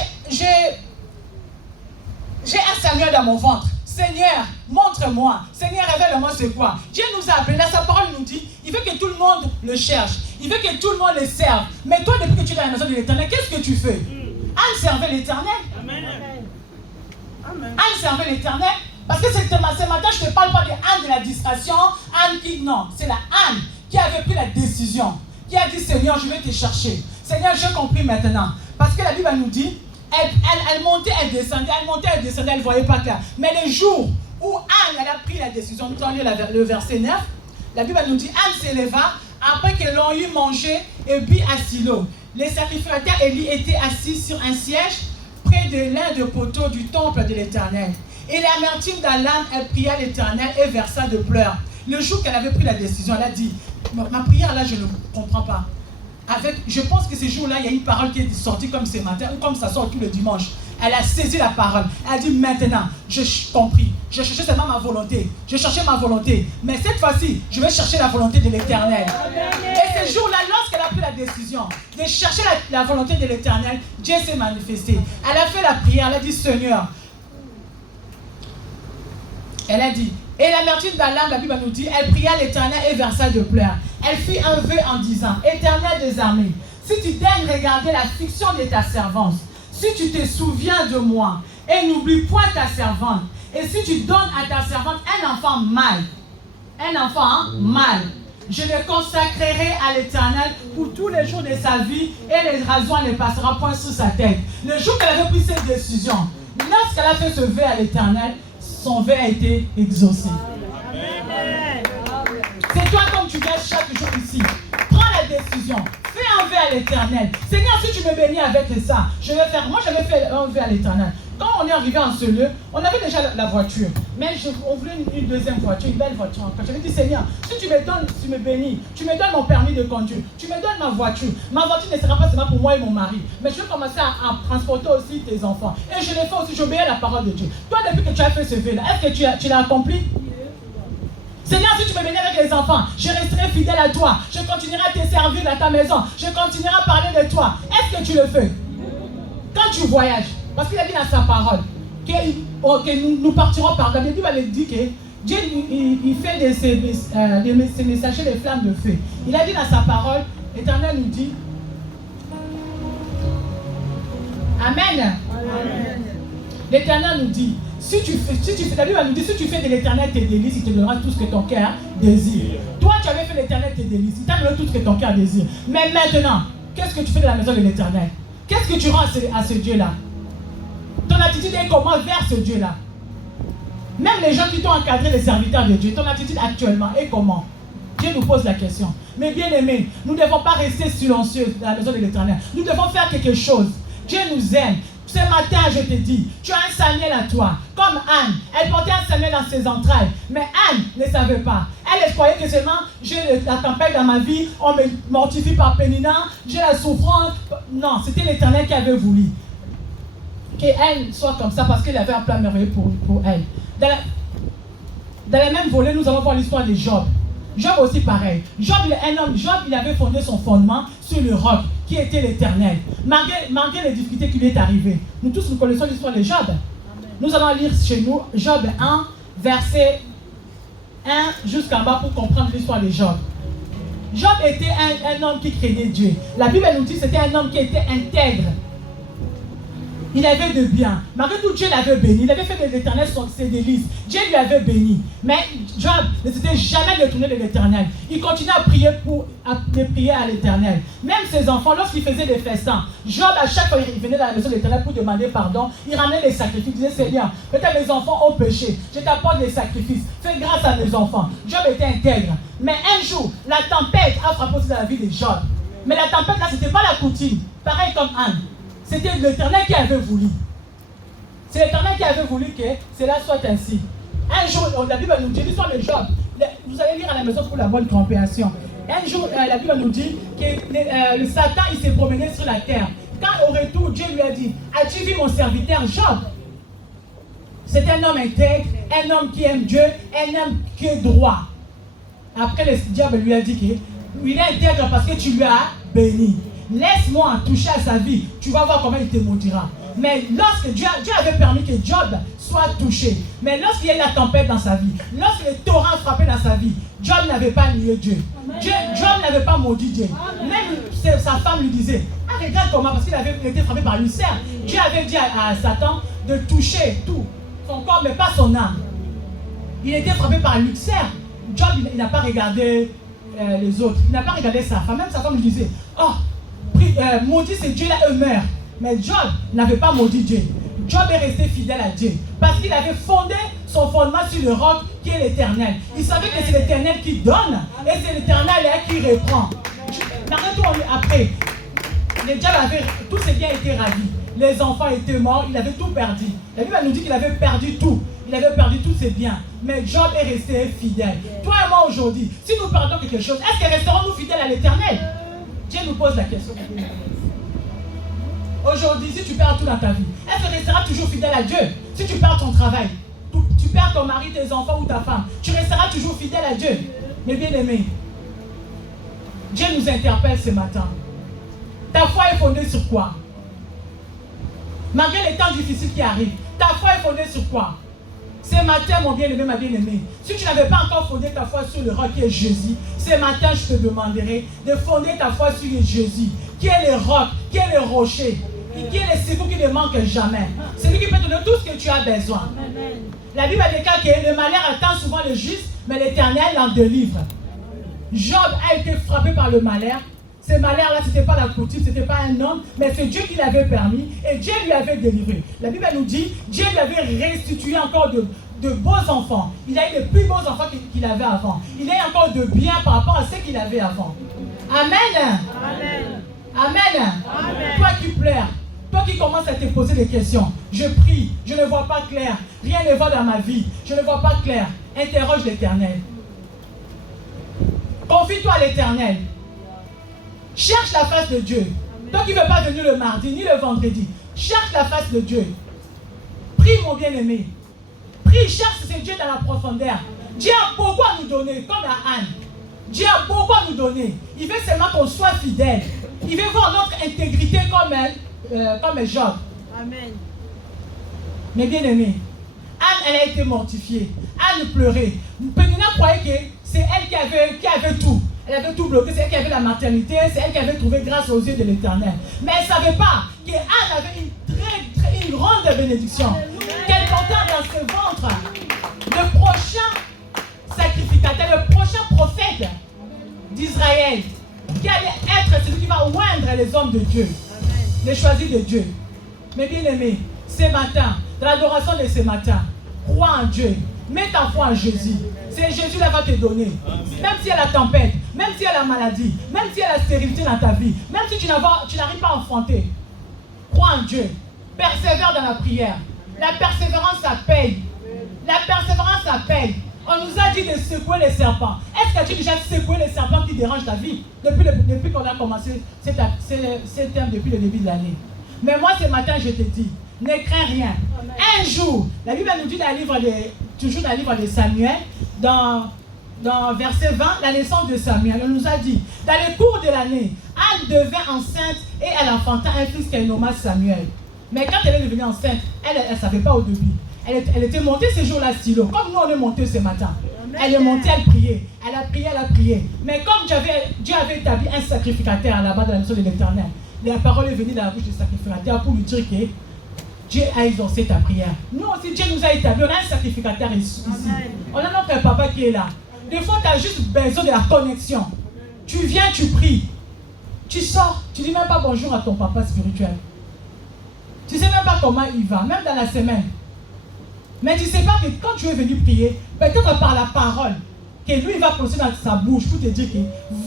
un Samuel dans mon ventre. Seigneur, montre-moi. Seigneur, révèle-moi c'est quoi. Dieu nous a appelés. Là, sa parole nous dit, il veut que tout le monde le cherche. Il veut que tout le monde le serve. Mais toi, depuis que tu es dans la maison de l'Éternel, qu'est-ce que tu fais? Anne servait l'Éternel. Anne servait l'Éternel. Parce que ce matin, je ne te parle pas de Anne de la distraction. Anne qui, non, c'est la Anne qui avait pris la décision. Qui a dit, Seigneur, je vais te chercher. Seigneur, j'ai compris maintenant. Parce que la Bible nous dit, elle montait, elle descendait, elle ne voyait pas clair. Mais le jour où Anne elle a pris la décision, nous allons lire le verset 9, la Bible nous dit, Anne s'éleva après que l'on eut mangé et bu à Silo. Les sacrificateurs Élie étaient assis sur un siège près de l'un des poteaux du temple de l'Éternel. Et l'amertume dans l'âme, elle pria l'Éternel et versa de pleurs. Le jour qu'elle avait pris la décision, elle a dit, ma prière là, je ne comprends pas. Je pense que ce jour-là, il y a une parole qui est sortie comme ce matin, ou comme ça sort tout le dimanche. Elle a saisi la parole. Elle a dit, maintenant, j'ai compris. Je cherchais seulement ma volonté. Je cherchais ma volonté. Mais cette fois-ci, je vais chercher la volonté de l'Éternel. Et ce jour-là, lorsqu'elle a pris la décision de chercher la volonté de l'Éternel, Dieu s'est manifesté. Elle a fait la prière. Elle a dit, Seigneur, elle a dit, et l'amertume dans l'âme, la Bible nous dit, elle pria l'Éternel et versa de pleurs. Elle fit un vœu en disant, Éternel des armées, si tu daignes regarder la fiction de ta servante, si tu te souviens de moi, et n'oublie point ta servante, et si tu donnes à ta servante un enfant mâle, je le consacrerai à l'Éternel pour tous les jours de sa vie, et les rasoirs ne passera point sous sa tête. Le jour qu'elle avait pris cette décision, lorsqu'elle a fait ce vœu à l'Éternel, son vœu a été exaucé. Amen. C'est toi comme tu viens chaque jour ici. Prends la décision. Fais un vœu à l'Éternel. Seigneur, si tu me bénis avec ça, je vais faire. Moi, j'avais fait un vœu à l'Éternel. Quand on est arrivé en ce lieu, on avait déjà la voiture. Mais on voulait une deuxième voiture, une belle voiture. Quand j'avais dit, Seigneur, si tu me donnes, tu me bénis, tu me donnes mon permis de conduire, tu me donnes ma voiture. Ma voiture ne sera pas seulement pour moi et mon mari. Mais je vais commencer à transporter aussi tes enfants. Et je l'ai fait aussi, j'obéis à la parole de Dieu. Toi, depuis que tu as fait ce vœu-là, est-ce que tu l'as accompli? Seigneur, si tu me bénis avec les enfants, je resterai fidèle à toi. Je continuerai à te servir dans ta maison. Je continuerai à parler de toi. Est-ce que tu le fais? Quand tu voyages, parce qu'il a dit dans sa parole que nous partirons par là. La Bible dit que Dieu il fait de ses messagers des flammes de feu. Il a dit dans sa parole, l'Éternel nous dit, Amen. L'Éternel nous dit, la Bible nous dit, si tu fais de l'Éternel tes délices, il te donnera tout ce que ton cœur désire. Toi, tu avais fait l'Éternel tes délices, il t'a donné tout ce que ton cœur désire. Mais maintenant, qu'est-ce que tu fais de la maison de l'Éternel? Qu'est-ce que tu rends à ce Dieu-là? Ton attitude est comment vers ce Dieu-là? Même les gens qui t'ont encadré, les serviteurs de Dieu, ton attitude actuellement est comment? Dieu nous pose la question. Mais bien aimés, nous ne devons pas rester silencieux dans la maison de l'Éternel. Nous devons faire quelque chose. Dieu nous aime. Ce matin, je te dis, tu as un Samuel à toi, comme Anne. Elle portait un Samuel dans ses entrailles. Mais Anne ne savait pas. Elle croyait que seulement j'ai la tempête dans ma vie, on me mortifie par Pénina, j'ai la souffrance. Non, c'était l'Éternel qui avait voulu qu'elle soit comme ça parce qu'il avait un plan merveilleux pour elle. Dans la même volée, nous allons voir l'histoire de Job. Job aussi pareil. Job, il avait fondé son fondement sur le roc qui était l'Éternel. Malgré les difficultés qui lui est arrivées. Nous tous, nous connaissons l'histoire de Job. Amen. Nous allons lire chez nous Job 1, verset 1 jusqu'en bas pour comprendre l'histoire de Job. Job était un homme qui craignait Dieu. La Bible nous dit que c'était un homme qui était intègre. Il avait de bien. Malgré tout, Dieu l'avait béni. Il avait fait de l'Éternel ses délices. Dieu lui avait béni. Mais Job ne s'était jamais détourné de l'Éternel. Il continuait à prier à l'Éternel. Même ses enfants, lorsqu'ils faisaient des festins, Job, à chaque fois qu'il venait dans la maison de l'Éternel pour demander pardon, il ramenait les sacrifices. Il disait, Seigneur, peut-être mes enfants ont péché. Je t'apporte des sacrifices. Fais grâce à mes enfants. Job était intègre. Mais un jour, la tempête a frappé aussi dans la vie de Job. Mais la tempête là, ce n'était pas la coutume. Pareil comme Anne. C'était l'Éternel qui avait voulu. C'est l'Éternel qui avait voulu que cela soit ainsi. Un jour, la Bible nous dit, l'histoire de Job, vous allez lire à la maison pour la bonne compréhension. Un jour, la Bible nous dit que le Satan, il s'est promené sur la terre. Quand au retour, Dieu lui a dit, as-tu vu mon serviteur Job? C'est un homme intègre, un homme qui aime Dieu, un homme qui est droit. Après, le diable lui a dit qu'il est intègre parce que tu lui as béni. Laisse-moi toucher à sa vie, tu vas voir comment il te maudira. Mais lorsque Dieu avait permis que Job soit touché, mais lorsqu'il y a eu la tempête dans sa vie, lorsque les torrents frappaient dans sa vie, Job n'avait pas nié Dieu. Job n'avait pas maudit Dieu. Même sa femme lui disait, ah, regarde comment, parce qu'il avait été frappé par l'ulcère. Dieu avait dit à Satan de toucher tout, son corps, mais pas son âme. Il était frappé par l'ulcère. Job, il n'a pas regardé les autres. Il n'a pas regardé sa femme. Même sa femme lui disait, oh, maudit ces dieux-là, eux meurent. Mais Job n'avait pas maudit Dieu. Job est resté fidèle à Dieu. Parce qu'il avait fondé son fondement sur le roc qui est l'Éternel. Il savait que c'est l'Éternel qui donne et c'est l'Éternel qui reprend. Après, le diable avait, tous ses biens étaient ravis. Les enfants étaient morts, il avait tout perdu. La Bible nous dit qu'il avait perdu tout. Il avait perdu tous ses biens. Mais Job est resté fidèle. Toi et moi aujourd'hui, si nous perdons quelque chose, est-ce que resterons-nous fidèles à l'Éternel? Dieu nous pose la question. Aujourd'hui, si tu perds tout dans ta vie, est-ce que tu resteras toujours fidèle à Dieu? Si tu perds ton travail, tu perds ton mari, tes enfants ou ta femme, tu resteras toujours fidèle à Dieu. Mais bien aimé, Dieu nous interpelle ce matin. Ta foi est fondée sur quoi? Malgré les temps difficiles qui arrivent, ta foi est fondée sur quoi? Ce matin, mon bien-aimé, ma bien-aimée, si tu n'avais pas encore fondé ta foi sur le roc qui est Jésus, ce matin, je te demanderai de fonder ta foi sur Jésus, qui est le roc, qui est le rocher, qui est le secours qui ne manque jamais. C'est lui qui peut te donner tout ce que tu as besoin. La Bible déclare que le malheur attend souvent le juste, mais l'Éternel l'en délivre. Job a été frappé par le malheur. Ce malheur-là, ce n'était pas la coutume, ce n'était pas un homme, mais c'est Dieu qui l'avait permis et Dieu lui avait délivré. La Bible nous dit, Dieu lui avait restitué encore de beaux enfants. Il a eu les plus beaux enfants qu'il avait avant. Il a eu encore de bien par rapport à ce qu'il avait avant. Amen. Amen. Amen. Amen. Toi qui pleures, toi qui commences à te poser des questions, je prie, je ne vois pas clair, rien ne va dans ma vie, je ne vois pas clair, interroge l'Éternel. Confie-toi à l'Éternel. Cherche la face de Dieu. Toi qui ne veux pas venir le mardi ni le vendredi, cherche la face de Dieu. Prie, mon bien-aimé. Prie, cherche ce Dieu dans la profondeur. Dieu a beaucoup à nous donner, comme à Anne. Dieu a beaucoup à nous donner. Il veut seulement qu'on soit fidèle. Il veut voir notre intégrité comme Job. Amen. Mais bien-aimé, Anne, elle a été mortifiée. Anne pleurait. Pénina croyait que c'est elle qui avait tout. Elle avait tout bloqué, c'est elle qui avait la maternité, c'est elle qui avait trouvé grâce aux yeux de l'Éternel. Mais elle ne savait pas qu'Anne avait une grande bénédiction. Qu'elle portait dans ses ventres le prochain sacrificateur, le prochain prophète d'Israël, qui allait être celui qui va oindre les hommes de Dieu, les choisis de Dieu. Mais bien aimé, ce matin, dans l'adoration de ce matin, crois en Dieu, mets ta foi en Jésus. C'est Jésus qui va te donner. Même s'il y a la tempête, même s'il y a la maladie, même s'il y a la stérilité dans ta vie, même si tu n'arrives pas à enfanter, crois en Dieu. Persévère dans la prière. La persévérance, ça paye. La persévérance, ça paye. On nous a dit de secouer les serpents. Est-ce que tu as déjà secoué les serpents qui dérangent ta vie depuis qu'on a commencé ce thème depuis le début de l'année? Mais moi, ce matin, je te dis, ne crains rien. Un jour, la Bible nous dit toujours dans le livre de Samuel, dans verset 20, la naissance de Samuel, on nous a dit, dans le cours de l'année, Anne devint enceinte et elle enfanta un fils qu'elle nomma Samuel. Mais quand elle est devenue enceinte, elle ne savait pas au début. Elle était montée ce jour-là, stylo, comme nous on est montés ce matin. Elle est montée, elle priait. Elle a prié. Mais comme Dieu avait établi un sacrificateur là-bas dans la maison de l'Éternel, la parole est venue dans la bouche du sacrificateur pour lui dire que Dieu a exaucé ta prière. Nous aussi, Dieu nous a établi. On a un sacrificateur ici. On a notre papa qui est là. Des fois, tu as juste besoin de la connexion. Tu viens, tu pries. Tu sors. Tu ne dis même pas bonjour à ton papa spirituel. Tu ne sais même pas comment il va, même dans la semaine. Mais tu ne sais pas que quand tu es venu prier, peut-être par la parole, que lui, il va prononcer dans sa bouche pour te dire que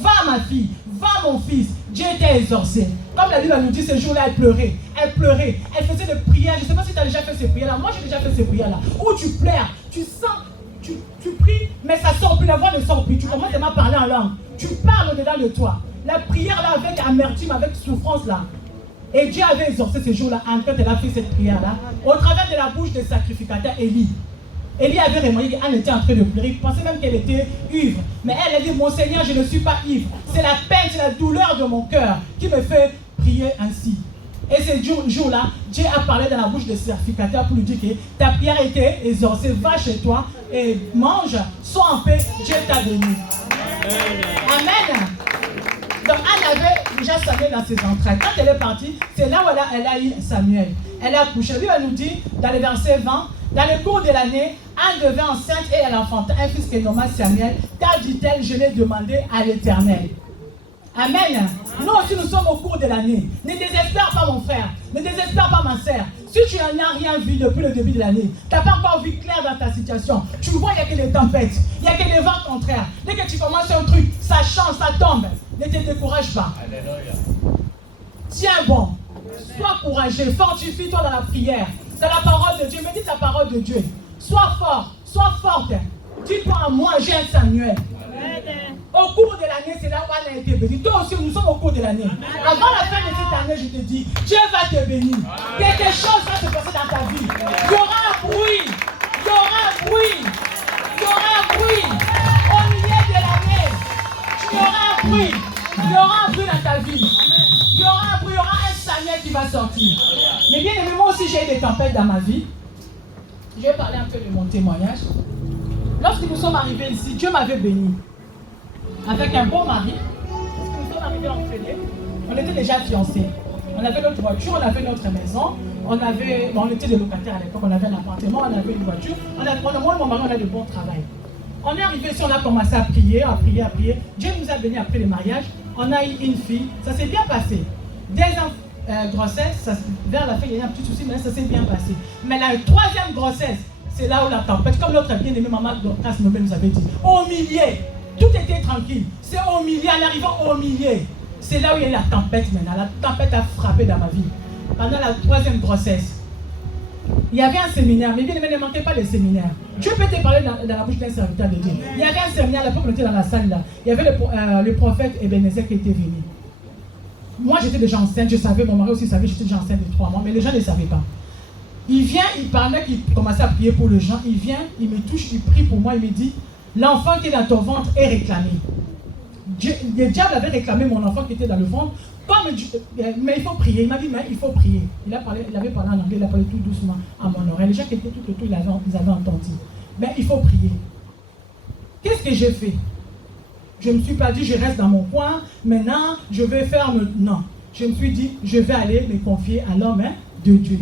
va ma fille, va mon fils, Dieu t'a exaucé. Comme la Bible nous dit, ce jour-là, elle pleurait. Elle faisait des prières. Je ne sais pas si tu as déjà fait ces prières-là. Moi, j'ai déjà fait ces prières-là. Où tu pleures, tu sens, tu pries, mais ça sort plus, la voix ne sort plus. Tu commences à parler en langue. Tu parles au-dedans de toi. La prière-là, avec amertume, avec souffrance-là. Et Dieu avait exaucé ce jour-là, quand elle a fait cette prière-là, au travers de la bouche des sacrificateurs Élie. Élie avait remarqué qu'elle était en train de pleurer. Il pensait même qu'elle était ivre. Mais elle a dit, mon Seigneur, je ne suis pas ivre. C'est la peine, c'est la douleur de mon cœur qui me fait prier ainsi. Et ce jour-là, Dieu a parlé dans la bouche des sacrificateurs pour lui dire que ta prière a été exaucée. Va chez toi et mange, sois en paix, Dieu t'a béni. Amen. Donc Anne avait déjà Samuel dans ses entrailles. Quand elle est partie, c'est là où elle a eu Samuel. Elle a accouché. Lui, elle nous dit, dans le verset 20, dans le cours de l'année, Anne devint enceinte et elle enfanta un fils qu'elle nomma Samuel, car dit-elle, je l'ai demandé à l'Éternel. Amen. Nous aussi, nous sommes au cours de l'année. Ne désespère pas, mon frère. Ne désespère pas, ma sœur. Si tu n'en as rien vu depuis le début de l'année, tu n'as pas encore vu clair dans ta situation. Tu vois, il n'y a que des tempêtes. Il n'y a que des vents contraires. Dès que tu commences un truc, ça change, ça tombe. Ne te décourage pas. Alléluia. Tiens bon. Sois courageux. Fortifie-toi dans la prière. C'est la parole de Dieu. Médite la parole de Dieu. Sois fort. Sois forte. Dis-toi à moi, j'ai un Samuel. Au cours de l'année, c'est là où Anne a été bénie. Toi aussi, nous sommes au cours de l'année. Avant la fin de cette année, je te dis, Dieu va te bénir. Quelque chose va se passer dans ta vie. Il y aura un bruit. Il y aura un bruit. Il y aura un bruit. Au milieu de l'année, il y aura un bruit. Il y aura un bruit dans ta vie. Il y aura un bruit. Il y aura un Samuel qui va sortir. Mais bien aimé, moi aussi, j'ai eu des tempêtes dans ma vie. Je vais parler un peu de mon témoignage. Lorsque nous sommes arrivés ici, Dieu m'avait béni avec un bon mari. Lorsque nous sommes arrivés en Fédé, on était déjà fiancés. On avait notre voiture, on avait notre maison, on était des locataires à l'époque, on avait un appartement, on avait une voiture, moi et mon mari, on a de bons travail. On est arrivé ici, on a commencé à prier. Dieu nous a bénis après le mariage. On a eu une fille, ça s'est bien passé. Grossesse, vers la fin, il y a eu un petit souci, mais ça s'est bien passé. Mais la troisième grossesse, c'est là où la tempête, comme notre bien-aimée maman Dorcas Nobel nous avait dit, au milieu, tout était tranquille. C'est au milieu, en arrivant au milieu, c'est là où il y a eu la tempête maintenant. La tempête a frappé dans ma vie. Pendant la troisième grossesse, il y avait un séminaire, mais bien aimé, ne manquez pas les séminaires. Dieu peut te parler dans la bouche d'un serviteur de Dieu. Il y avait un séminaire, la on était dans la salle là. Il y avait le prophète Ebenezer qui était venu. Moi j'étais déjà enceinte, je savais, mon mari aussi savait, j'étais déjà enceinte de 3 mois, mais les gens ne savaient pas. Il vient, il parlait, il commençait à prier pour les gens. Il vient, il me touche, il prie pour moi, il me dit, l'enfant qui est dans ton ventre est réclamé. Le diable avait réclamé mon enfant qui était dans le ventre, mais il faut prier. Il m'a dit, mais il faut prier. Il avait parlé en anglais, il a parlé tout doucement à mon oreille. Les gens qui étaient tout autour, ils avaient entendu. Mais il faut prier. Qu'est-ce que j'ai fait? Je ne me suis pas dit, je reste dans mon coin, maintenant je vais faire non. Je me suis dit, je vais aller me confier à l'homme de Dieu.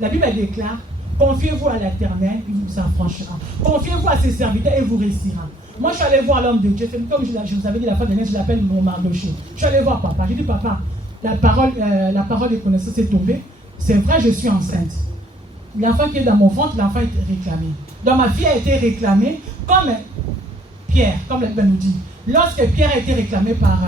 La Bible déclare, confiez-vous à l'Éternel, il vous affranchira. Confiez-vous à ses serviteurs et vous réussira. Moi, je suis allé voir l'homme de Dieu. C'est comme je vous avais dit la fois dernière, je l'appelle mon Mardoché. Je suis allé voir papa. J'ai dit, papa, la parole de connaissance est tombée. C'est vrai, je suis enceinte. L'enfant qui est dans mon ventre, l'enfant est réclamé. Donc, ma fille a été réclamée comme Pierre, comme la Bible nous dit. Lorsque Pierre a été réclamé par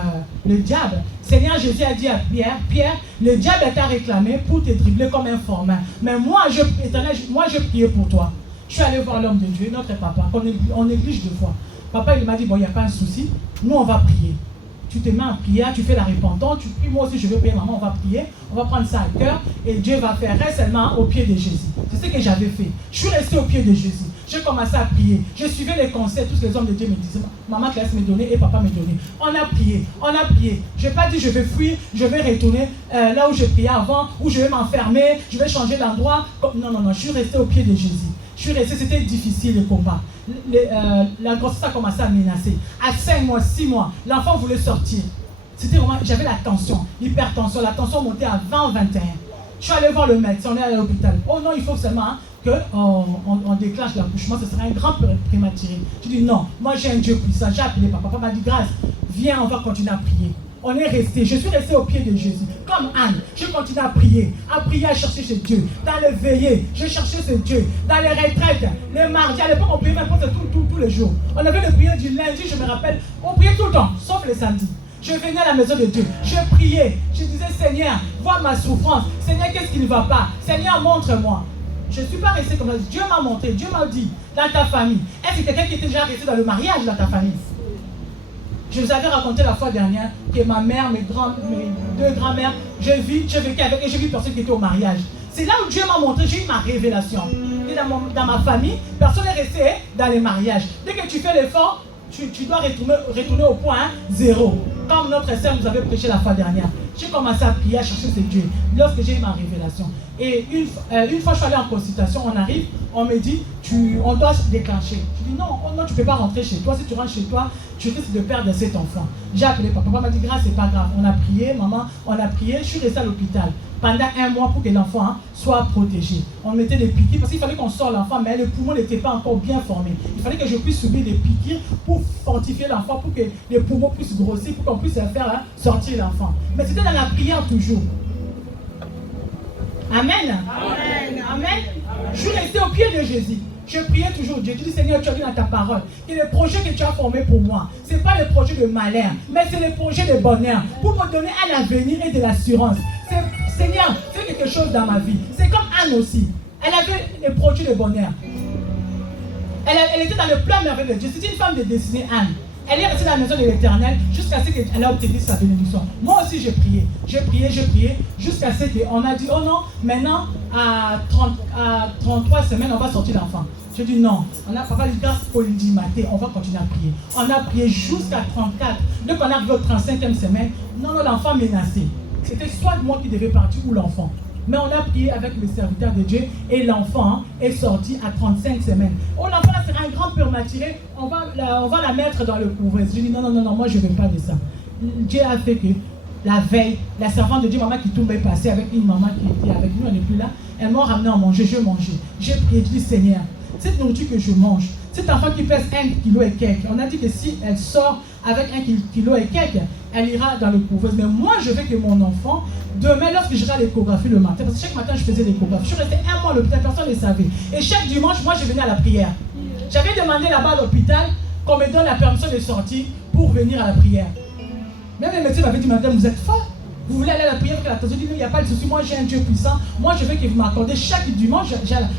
le diable, Seigneur Jésus a dit à Pierre, le diable t'a réclamé pour te dribbler comme un format. Mais moi, je priais pour toi. Je suis allé voir l'homme de Dieu, notre papa, qu'on néglige 2 fois. Papa, il m'a dit, bon, il n'y a pas un souci, nous, on va prier. Tu te mets en prière, tu fais la repentance, tu pries, moi aussi, je vais prier, maman, on va prier, on va prendre ça à cœur, et Dieu va faire seulement au pied de Jésus. C'est ce que j'avais fait. Je suis resté au pied de Jésus. J'ai commencé à prier. Je suivais les conseils, tous les hommes de Dieu me disaient, maman Classe me donnait et papa me donnait. On a prié, on a prié. Je n'ai pas dit je vais fuir, je vais retourner là où je priais avant, où je vais m'enfermer, je vais changer d'endroit. Non, je suis resté au pied de Jésus. Je suis resté, c'était difficile le combat. La grossesse a commencé à menacer. À 5 mois, 6 mois, l'enfant voulait sortir. C'était vraiment, j'avais la tension, l'hypertension, la tension montait à 20, 21. Je suis allé voir le médecin, on est allé à l'hôpital. Oh non, il faut seulement qu'on déclenche l'accouchement, ce sera un grand prématuré. Je dis non, moi j'ai un Dieu puissant, j'ai appelé papa. Papa m'a dit, grâce, viens, on va continuer à prier. On est resté, je suis resté au pied de Jésus. Comme Anne, je continue à prier, à chercher ce Dieu. Dans les veillées, je cherchais ce Dieu. Dans les retraites, les mardis, à l'époque on priait même pas tous les jours. On avait le prière du lundi, je me rappelle, on priait tout le temps, sauf les samedis. Je venais à la maison de Dieu, je priais, je disais Seigneur, vois ma souffrance, Seigneur, qu'est-ce qui ne va pas? Seigneur, montre-moi. Je ne suis pas resté comme ça, Dieu m'a montré, Dieu m'a dit, dans ta famille. Est-ce que quelqu'un qui était déjà resté dans le mariage dans ta famille? Je vous avais raconté la fois dernière que ma mère, mes deux grands-mères, j'ai vécu avec et j'ai vu personne qui était au mariage. C'est là où Dieu m'a montré, j'ai eu ma révélation. Et dans ma famille, personne n'est resté dans les mariages. Dès que tu fais l'effort, tu dois retourner au point zéro. Comme notre sœur nous avait prêché la fois dernière. J'ai commencé à prier, à chercher ce Dieu. Lorsque j'ai eu ma révélation. Et une fois je suis allée en consultation, on arrive, on me dit, on doit se déclencher. Je dis non, tu ne peux pas rentrer chez toi. Si tu rentres chez toi, tu risques de perdre cet enfant. J'ai appelé papa. Papa m'a dit, grâce, c'est pas grave. On a prié, maman, on a prié. Je suis restée à l'hôpital pendant 1 mois pour que l'enfant soit protégé. On mettait des piqûres parce qu'il fallait qu'on sorte l'enfant, mais le poumon n'était pas encore bien formé. Il fallait que je puisse subir des piqûres pour fortifier l'enfant, pour que les poumons puissent grossir, pour qu'on puisse faire sortir l'enfant. Mais c'était dans la prière toujours. Amen. Amen. Amen. Je suis resté au pied de Jésus. Je priais toujours Dieu. Je dis, Seigneur, tu as dit dans ta parole que le projet que tu as formé pour moi, ce n'est pas le projet de malheur, mais c'est le projet de bonheur, pour me donner un avenir et de l'assurance. Seigneur, fais quelque chose dans ma vie. C'est comme Anne aussi. Elle avait le projet de bonheur. Elle était dans le plein merveille de Dieu. C'était une femme de destinée, Anne. Elle est restée dans la maison de l'Éternel jusqu'à ce qu'elle a obtenu sa bénédiction. Moi aussi, j'ai prié, jusqu'à ce qu'on a dit, oh non, maintenant, à 33 semaines, on va sortir l'enfant. Je dis non, papa dit, grâce pour maté, on va continuer à prier. On a prié jusqu'à 34. Dès qu'on est arrivé au 35e semaine, non, l'enfant menacé. C'était soit moi qui devais partir ou l'enfant. Mais on a prié avec le serviteur de Dieu et l'enfant est sorti à 35 semaines. Oh, l'enfant là sera un grand prématuré, on va la mettre dans le couvreuse. Je dis non, moi je ne veux pas de ça. Dieu a fait que la veille, la servante de Dieu, maman qui tombait passée avec une maman qui était avec nous, elle n'est plus là, elle m'a ramené à manger, je mangeais. J'ai prié, je dis Seigneur, cette nourriture que je mange, cet enfant qui pèse 1 kg et quelques, on a dit que si elle sort avec 1 kg et quelques, elle ira dans le couveuse. Mais moi, je veux que mon enfant, demain, lorsque j'irai à l'échographie le matin, parce que chaque matin, je faisais l'échographie. Je suis restée 1 mois à l'hôpital, personne ne le savait. Et chaque dimanche, moi, je venais à la prière. J'avais demandé là-bas à l'hôpital qu'on me donne la permission de sortir pour venir à la prière. Même les médecins m'avaient dit, madame, vous êtes fort. Vous voulez aller à la prière avec la tension? Je dis, il n'y a pas de souci, moi j'ai un Dieu puissant. Moi je veux que vous m'accordez chaque dimanche.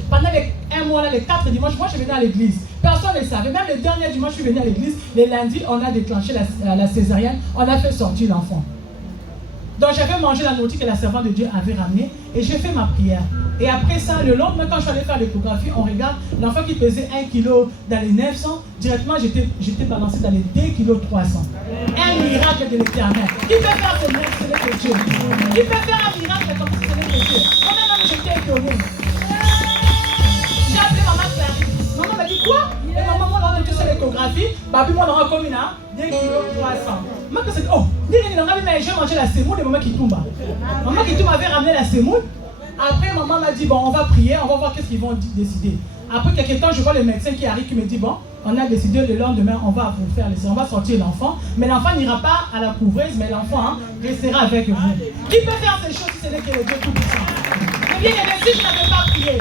Pendant les 1 mois, là, les 4 dimanches, moi je venais à l'église. Personne ne le savait. Même le dernier dimanche, je suis venu à l'église. Les lundis, on a déclenché la césarienne. On a fait sortir l'enfant. Donc j'avais mangé la nourriture que la servante de Dieu avait ramenée et j'ai fait ma prière. Et après ça, le lendemain, quand je suis allé faire l'échographie, on regarde l'enfant qui pesait 1 kg dans les 900, directement j'étais balancé dans les 2 kg 300. Un miracle de l'Éternel. Qui peut faire ce miracle, ce n'est que Dieu. Qui peut faire un miracle comme si ce n'est que Dieu. Moi-même, j'étais étonné. J'ai appelé maman Clarisse. Maman m'a dit quoi? Et maman, on a fait l'échographie. Babi, moi, on aura comme 2 kg 300. Moi, que c'est oh, j'ai mangé la semoule et maman qui tombe. Maman qui tombe avait ramené la semoule. Après, maman m'a dit, bon, on va prier, on va voir qu'est-ce qu'ils vont décider. Après quelques temps, je vois le médecin qui arrive, qui me dit, bon, on a décidé le lendemain, on va vous faire on va sortir l'enfant. Mais l'enfant n'ira pas à la couvreuse, mais l'enfant restera avec vous. Qui peut faire ces choses si ce n'est que le Dieu Tout-Puissant? Eh bien, si je n'avais pas prié,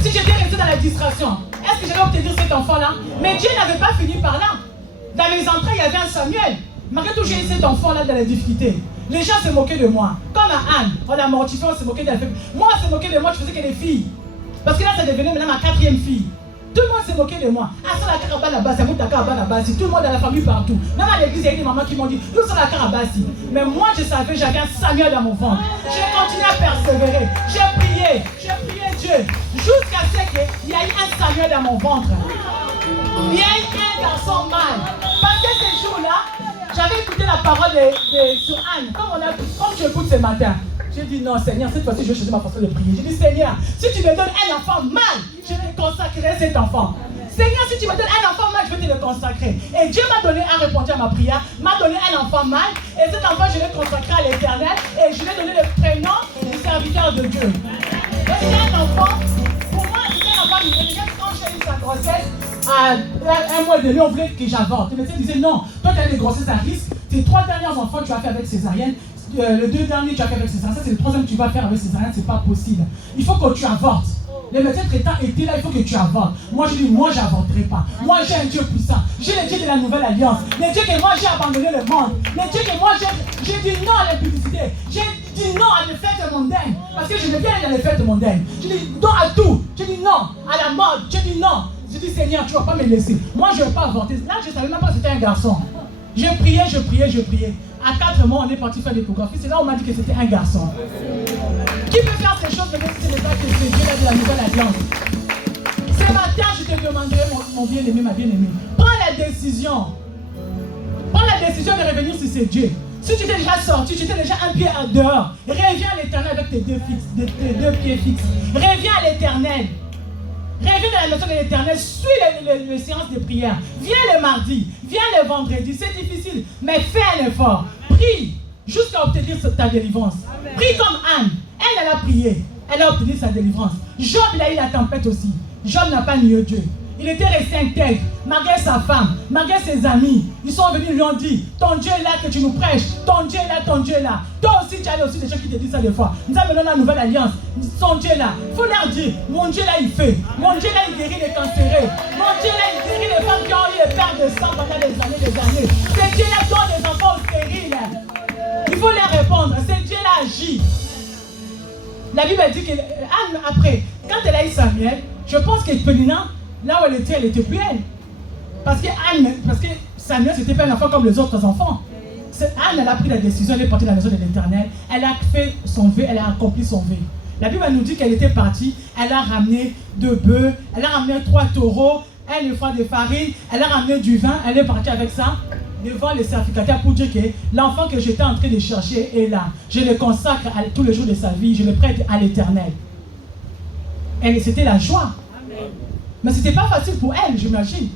si j'étais resté dans la distraction, est-ce que j'allais obtenir cet enfant-là? Mais Dieu n'avait pas fini par là. Dans les entrées, il y avait un Samuel. Malgré tout, j'ai eu cet enfant-là dans la difficulté. Les gens se moquaient de moi. Comme à Anne, on l'a mortifié, on se moquait d'elle. Moi, on se moquait de moi, je faisais que des filles. Parce que là, ça devenait maintenant ma 4e fille. Tout le monde se moquait de moi. Ah, ça, la carabane là-bas, c'est la carabane là-bas. Tout le monde dans la famille partout. Même à l'église, il y a des mamans qui m'ont dit, nous sommes la carabane. Mais moi, je savais, j'avais un Samuel dans mon ventre. J'ai continué à persévérer. J'ai prié Dieu. Jusqu'à ce qu'il y ait un Samuel dans mon ventre. Il y a eu un garçon mâle. Parce que ces jours-là, j'avais écouté la parole sur Anne. Comme je écoute ce matin, j'ai dit non, Seigneur, cette fois-ci, je vais changer ma façon de prier. J'ai dit, Seigneur, si tu me donnes un enfant mâle, je vais consacrer cet enfant. Seigneur, si tu me donnes un enfant mâle, je vais te le consacrer. Et Dieu m'a répondu à ma prière, m'a donné un enfant mâle. Et cet enfant, je l'ai consacré à l'Éternel. Et je lui ai donné le prénom du serviteur de Dieu. Donc, c'est un enfant, pour moi, c'était un enfant mieux. Quand j'ai eu sa grossesse, à 1 mois et demi, on voulait que j'avorte. Le médecin disait non, toi tu as des grossesses à risque. Tes 3 derniers enfants, tu as fait avec césarienne. Le 2 derniers, tu as fait avec césarienne. Ça, c'est le 3e que tu vas faire avec césarienne. C'est pas possible. Il faut que tu avortes. Le médecin traitant était là, il faut que tu avortes. Moi, je dis, moi, je n'avorterai pas. Moi, j'ai un Dieu puissant. J'ai le Dieu de la nouvelle alliance. Le Dieu que moi, j'ai abandonné le monde. Le Dieu que moi, j'ai dit non à l'impudicité. J'ai dit non à les fêtes mondaines. Parce que je ne viens dans les fêtes mondaines. Je dis non à tout. Je dis non à la mode. Je dis non. J'ai dit, Seigneur, tu ne vas pas me laisser. Moi, je ne vais pas avorter. Là, je ne savais même pas que c'était un garçon. Je priais. À 4 mois, on est parti faire l'échographie. C'est là où on m'a dit que c'était un garçon. Qui peut faire ces choses, même si ce n'est pas que c'est Dieu là de la nouvelle alliance? Ce matin, je te demanderai, mon bien-aimé, ma bien-aimée, prends la décision. Prends la décision de revenir sur ces dieux. Si tu t'es déjà sorti, tu étais déjà un pied dehors, reviens à l'éternel avec tes deux pieds fixes. Reviens à l'éternel. Reviens dans la maison de l'éternel, suis les séances de prière. Viens le mardi, viens le vendredi. C'est difficile, mais fais un effort. Prie jusqu'à obtenir ta délivrance. Amen. Prie comme Anne. Elle a prié. Elle a obtenu sa délivrance. Job, il a eu la tempête aussi. Job n'a pas nié Dieu. Il était resté intègre, malgré sa femme, malgré ses amis. Ils sont venus, ils lui ont dit, ton Dieu est là que tu nous prêches, ton Dieu est là, ton Dieu est là. Toi aussi, tu as aussi des gens qui te disent ça des fois. Nous avons donné la nouvelle alliance, ton Dieu est là. Il faut leur dire, mon Dieu là, il fait. Mon Dieu là, il guérit les cancérés. Mon Dieu là, il guérit les femmes qui ont eu les pertes de sang pendant des années. C'est Dieu là donne des enfants stériles. Il faut leur répondre, c'est Dieu là agit. La Bible dit que Anne, après, quand elle a eu Samuel, je pense que Pénina, là où elle était plus elle. Parce que Samuel, c'était pas un enfant comme les autres enfants. Anne, elle a pris la décision, elle est partie dans la maison de l'Éternel. Elle a fait son vœu, elle a accompli son vœu. La Bible nous dit qu'elle était partie, elle a ramené 2 bœufs, elle a ramené 3 taureaux, 1 fois de farine, elle a ramené du vin, elle est partie avec ça devant les sacrificateurs pour dire que l'enfant que j'étais en train de chercher est là. Je le consacre tous les jours de sa vie, je le prête à l'Éternel. C'était la joie. Mais ce n'était pas facile pour elle, j'imagine.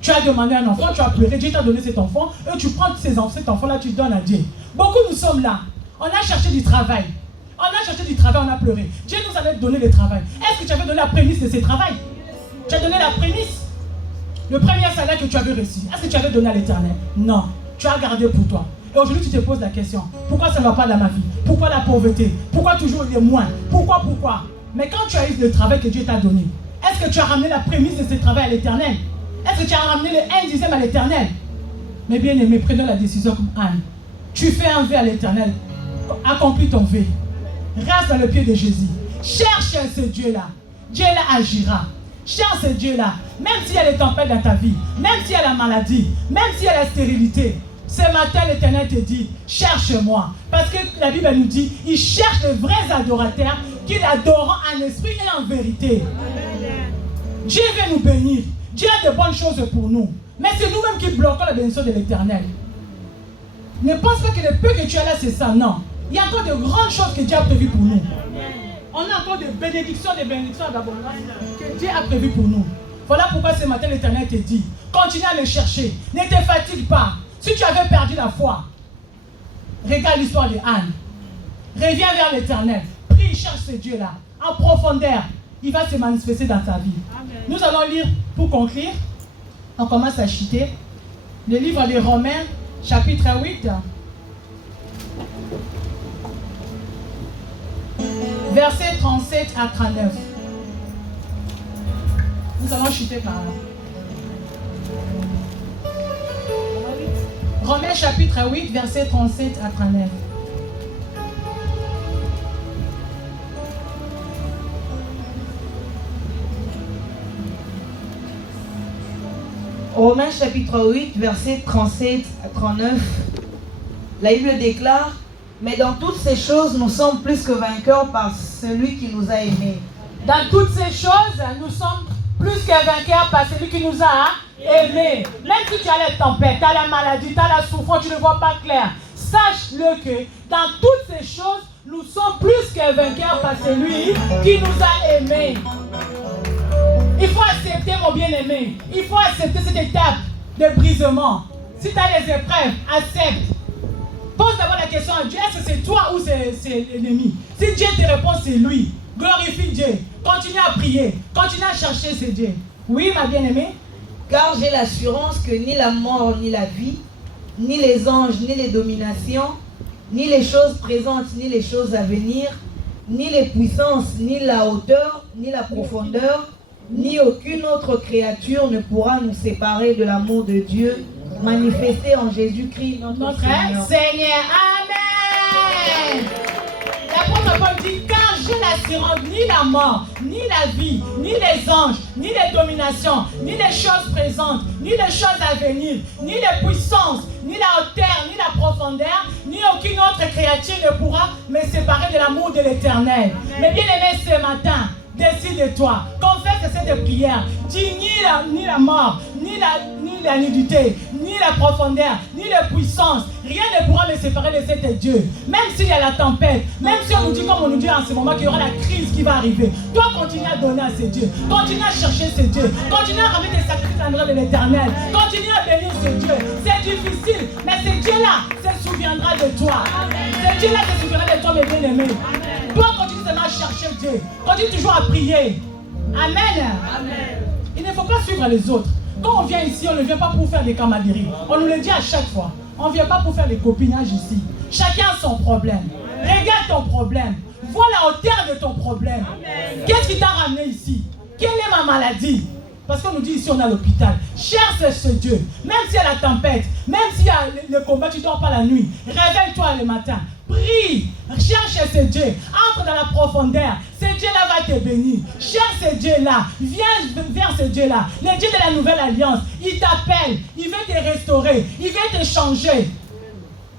Tu as demandé un enfant, tu as pleuré, Dieu t'a donné cet enfant, et tu prends cet enfant-là, tu le donnes à Dieu. Beaucoup nous sommes là. On a cherché du travail. On a pleuré. Dieu nous avait donné le travail. Est-ce que tu avais donné la prémisse de ce travail? Tu as donné la prémisse? Le premier salaire que tu avais reçu, est-ce que tu avais donné à l'Éternel? Non. Tu as gardé pour toi. Et aujourd'hui, tu te poses la question. Pourquoi ça ne va pas dans ma vie? Pourquoi la pauvreté? Pourquoi toujours il y a moins? Pourquoi? Mais quand tu as eu le travail que Dieu t'a donné, est-ce que tu as ramené la prémisse de ce travail à l'Éternel? Est-ce que tu as ramené le 1/10 à l'Éternel? Mais bien aimé, prenons la décision comme Anne. Tu fais un vœu à l'Éternel. Accomplis ton vœu. Reste dans le pied de Jésus. Cherche ce Dieu-là. Dieu là agira. Cherche ce Dieu-là. Même s'il y a les tempêtes dans ta vie, même s'il y a la maladie, même s'il y a la stérilité, ce matin l'Éternel te dit, cherche-moi. Parce que la Bible nous dit, il cherche les vrais adorateurs qui l'adorent en esprit et en vérité. Dieu veut nous bénir. Dieu a de bonnes choses pour nous. Mais c'est nous-mêmes qui bloquons la bénédiction de l'Éternel. Ne pense pas que le peu que tu as là, c'est ça. Non. Il y a encore de grandes choses que Dieu a prévues pour nous. On a encore des bénédictions d'abondance que Dieu a prévues pour nous. Voilà pourquoi ce matin l'Éternel te dit, continue à le chercher. Ne te fatigue pas. Si tu avais perdu la foi, regarde l'histoire de Anne. Reviens vers l'Éternel. Prie, cherche ce Dieu-là. En profondeur, il va se manifester dans ta vie. Amen. Nous allons lire, pour conclure, on commence à chuter, le livre de Romains, chapitre 8, versets 37 à 39. Nous allons chuter par là. Romains chapitre 8, versets 37 à 39. Romains chapitre 8, versets 37 à 39. La Bible déclare, mais dans toutes ces choses, nous sommes plus que vainqueurs par celui qui nous a aimés. Dans toutes ces choses, nous sommes plus que vainqueurs par celui qui nous a aimés. Même si tu as les tempêtes, tu as la maladie, tu as la souffrance, tu ne vois pas clair. Sache-le que dans toutes ces choses, nous sommes plus que vainqueurs par celui qui nous a aimés. Il faut accepter, mon bien-aimé. Il faut accepter cette étape de brisement. Si tu as des épreuves, accepte. Pose d'abord la question à Dieu, est-ce que c'est toi ou c'est l'ennemi? Si Dieu te répond, c'est lui. Glorifie Dieu. Continue à prier. Continue à chercher ce Dieu. Oui, ma bien-aimée? Car j'ai l'assurance que ni la mort, ni la vie, ni les anges, ni les dominations, ni les choses présentes, ni les choses à venir, ni les puissances, ni la hauteur, ni la profondeur, ni aucune autre créature ne pourra nous séparer de l'amour de Dieu manifesté en Jésus-Christ notre Seigneur. Seigneur. Amen. L'apôtre Paul dit, car j'ai l'assurance, ni la mort, ni la vie, ni les anges, ni les dominations, ni les choses présentes, ni les choses à venir, ni les puissances, ni la hauteur, ni la profondeur, ni aucune autre créature ne pourra me séparer de l'amour de l'Éternel. Mais bien aimé, ce matin, décide-toi, confesse cette prière. Dis ni la mort, ni la nudité, ni la profondeur, ni la puissance. Rien ne pourra me séparer de cet Dieu. Même s'il y a la tempête, même si on nous dit comme on nous dit en ce moment qu'il y aura la crise qui va arriver. Toi, continue à donner à ces dieux. Continue à chercher ces dieux. Continue à ramener des sacrifices à l'endroit de l'Éternel. Continue à bénir ces dieux. C'est difficile, mais ce Dieu-là se souviendra de toi. Ce Dieu-là se souviendra de toi, mes bien-aimés. Toi, continue seulement à chercher Dieu. Continue toujours à prier. Amen. Amen. Il ne faut pas suivre les autres. Quand on vient ici, on ne vient pas pour faire des camaraderies. On nous le dit à chaque fois. On ne vient pas pour faire des copinages ici. Chacun a son problème. Regarde ton problème. Vois la hauteur de ton problème. Qu'est-ce qui t'a ramené ici? Quelle est ma maladie? Parce qu'on nous dit ici, on est à l'hôpital. Cherche ce Dieu. Même s'il y a la tempête, même s'il y a le combat, tu ne dors pas la nuit. Réveille-toi le matin. Prie. Cherche ce Dieu. Entre dans la profondeur. Ce Dieu-là va te bénir. Cherche ce Dieu-là. Viens vers ce Dieu-là. Le Dieu de la nouvelle alliance. Il t'appelle. Il veut te restaurer. Il veut te changer.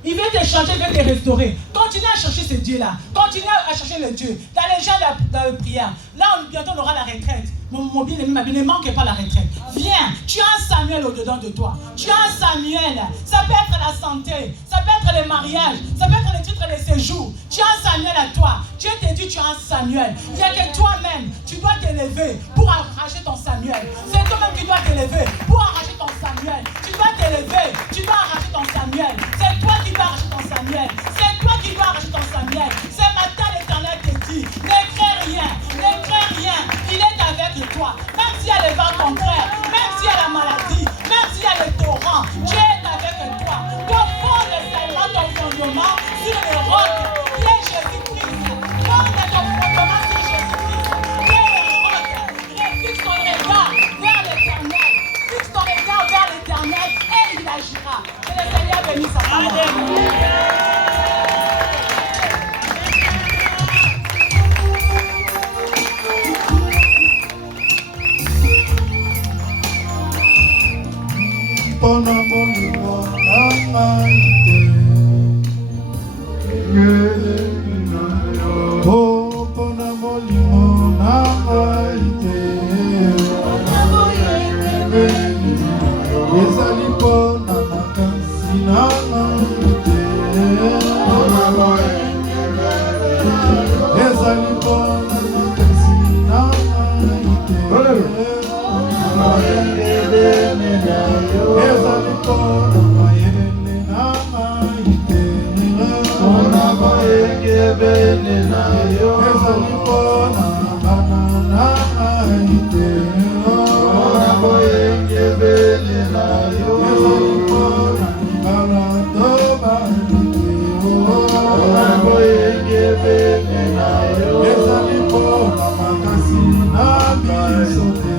Il veut te changer, il veut te restaurer. Continue à chercher ce Dieu-là. Continue à chercher le Dieu. Dans les gens dans la prière. Là, bientôt, on aura la retraite. Mon bien-aimé, ma bien-aimée, ne manque pas la retraite. Viens, tu as un Samuel au-dedans de toi. Tu as un Samuel. Ça peut être la santé. Ça peut être les mariages. Ça peut être les titres de séjour. Tu as un Samuel à toi. Dieu te dit tu as un Samuel. Il n'y a que toi-même. Tu dois t'élever pour arracher ton Samuel. C'est toi-même qui dois t'élever pour arracher ton Samuel. Tu dois t'élever. Tu dois arracher ton Samuel. C'est toi qui dois arracher ton Samuel. C'est toi qui dois arracher ton Samuel. Ce matin, l'Éternel te dit, ne crains rien. Ne crains rien. Il est avec toi. Même s'il y a les vents contraires, même s'il y a la maladie, même s'il y a les torrents, Dieu est avec toi. Ton fonde seulement ton fondement sur le roc qui est Jésus-Christ. Fonde ton fondement sur Jésus-Christ. Qui est le roc. Fixe ton regard vers l'Éternel. Fixe ton regard vers l'Éternel et il agira. Que le Seigneur bénisse sa parole. Pona molimo amaite oh pona molimo amaite ezali pona makansi amaite ezali pona makansi amaite ezali pona mayele na maite ezali pona bana na maite ezali pona libala to balite ezali pona makasi na biso te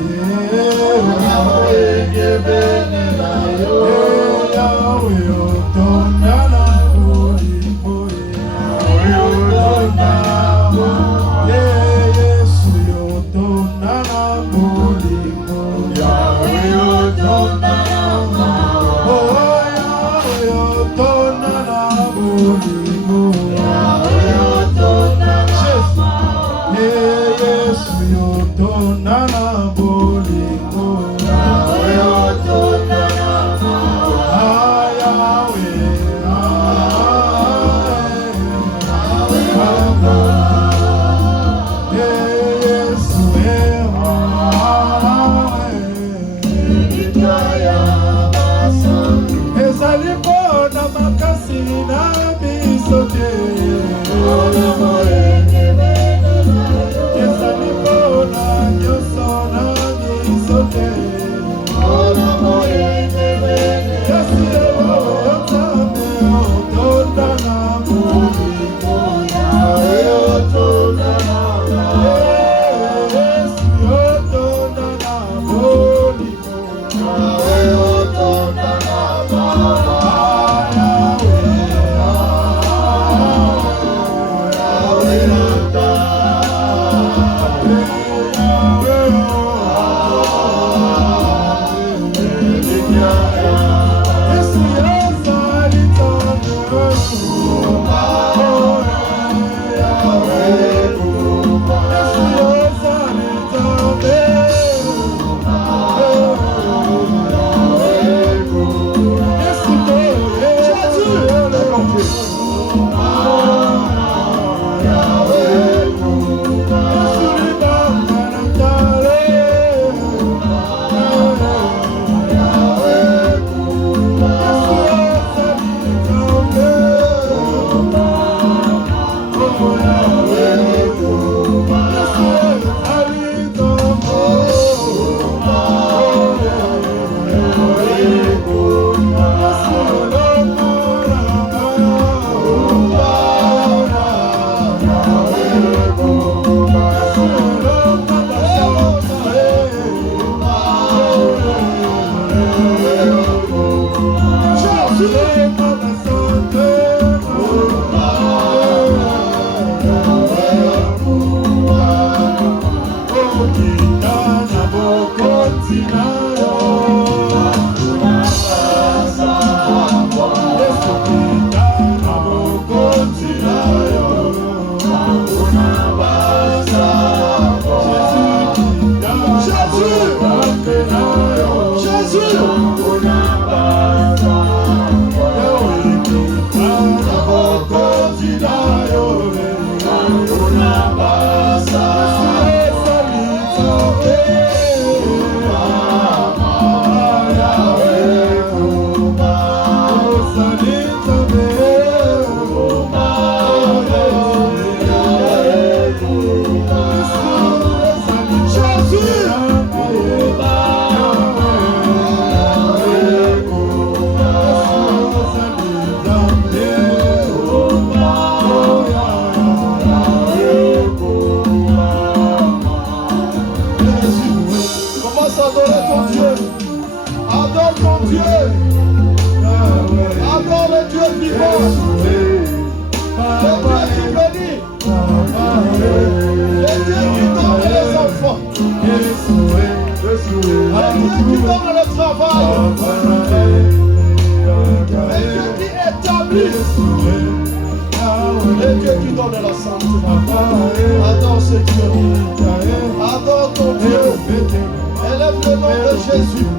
Jésus.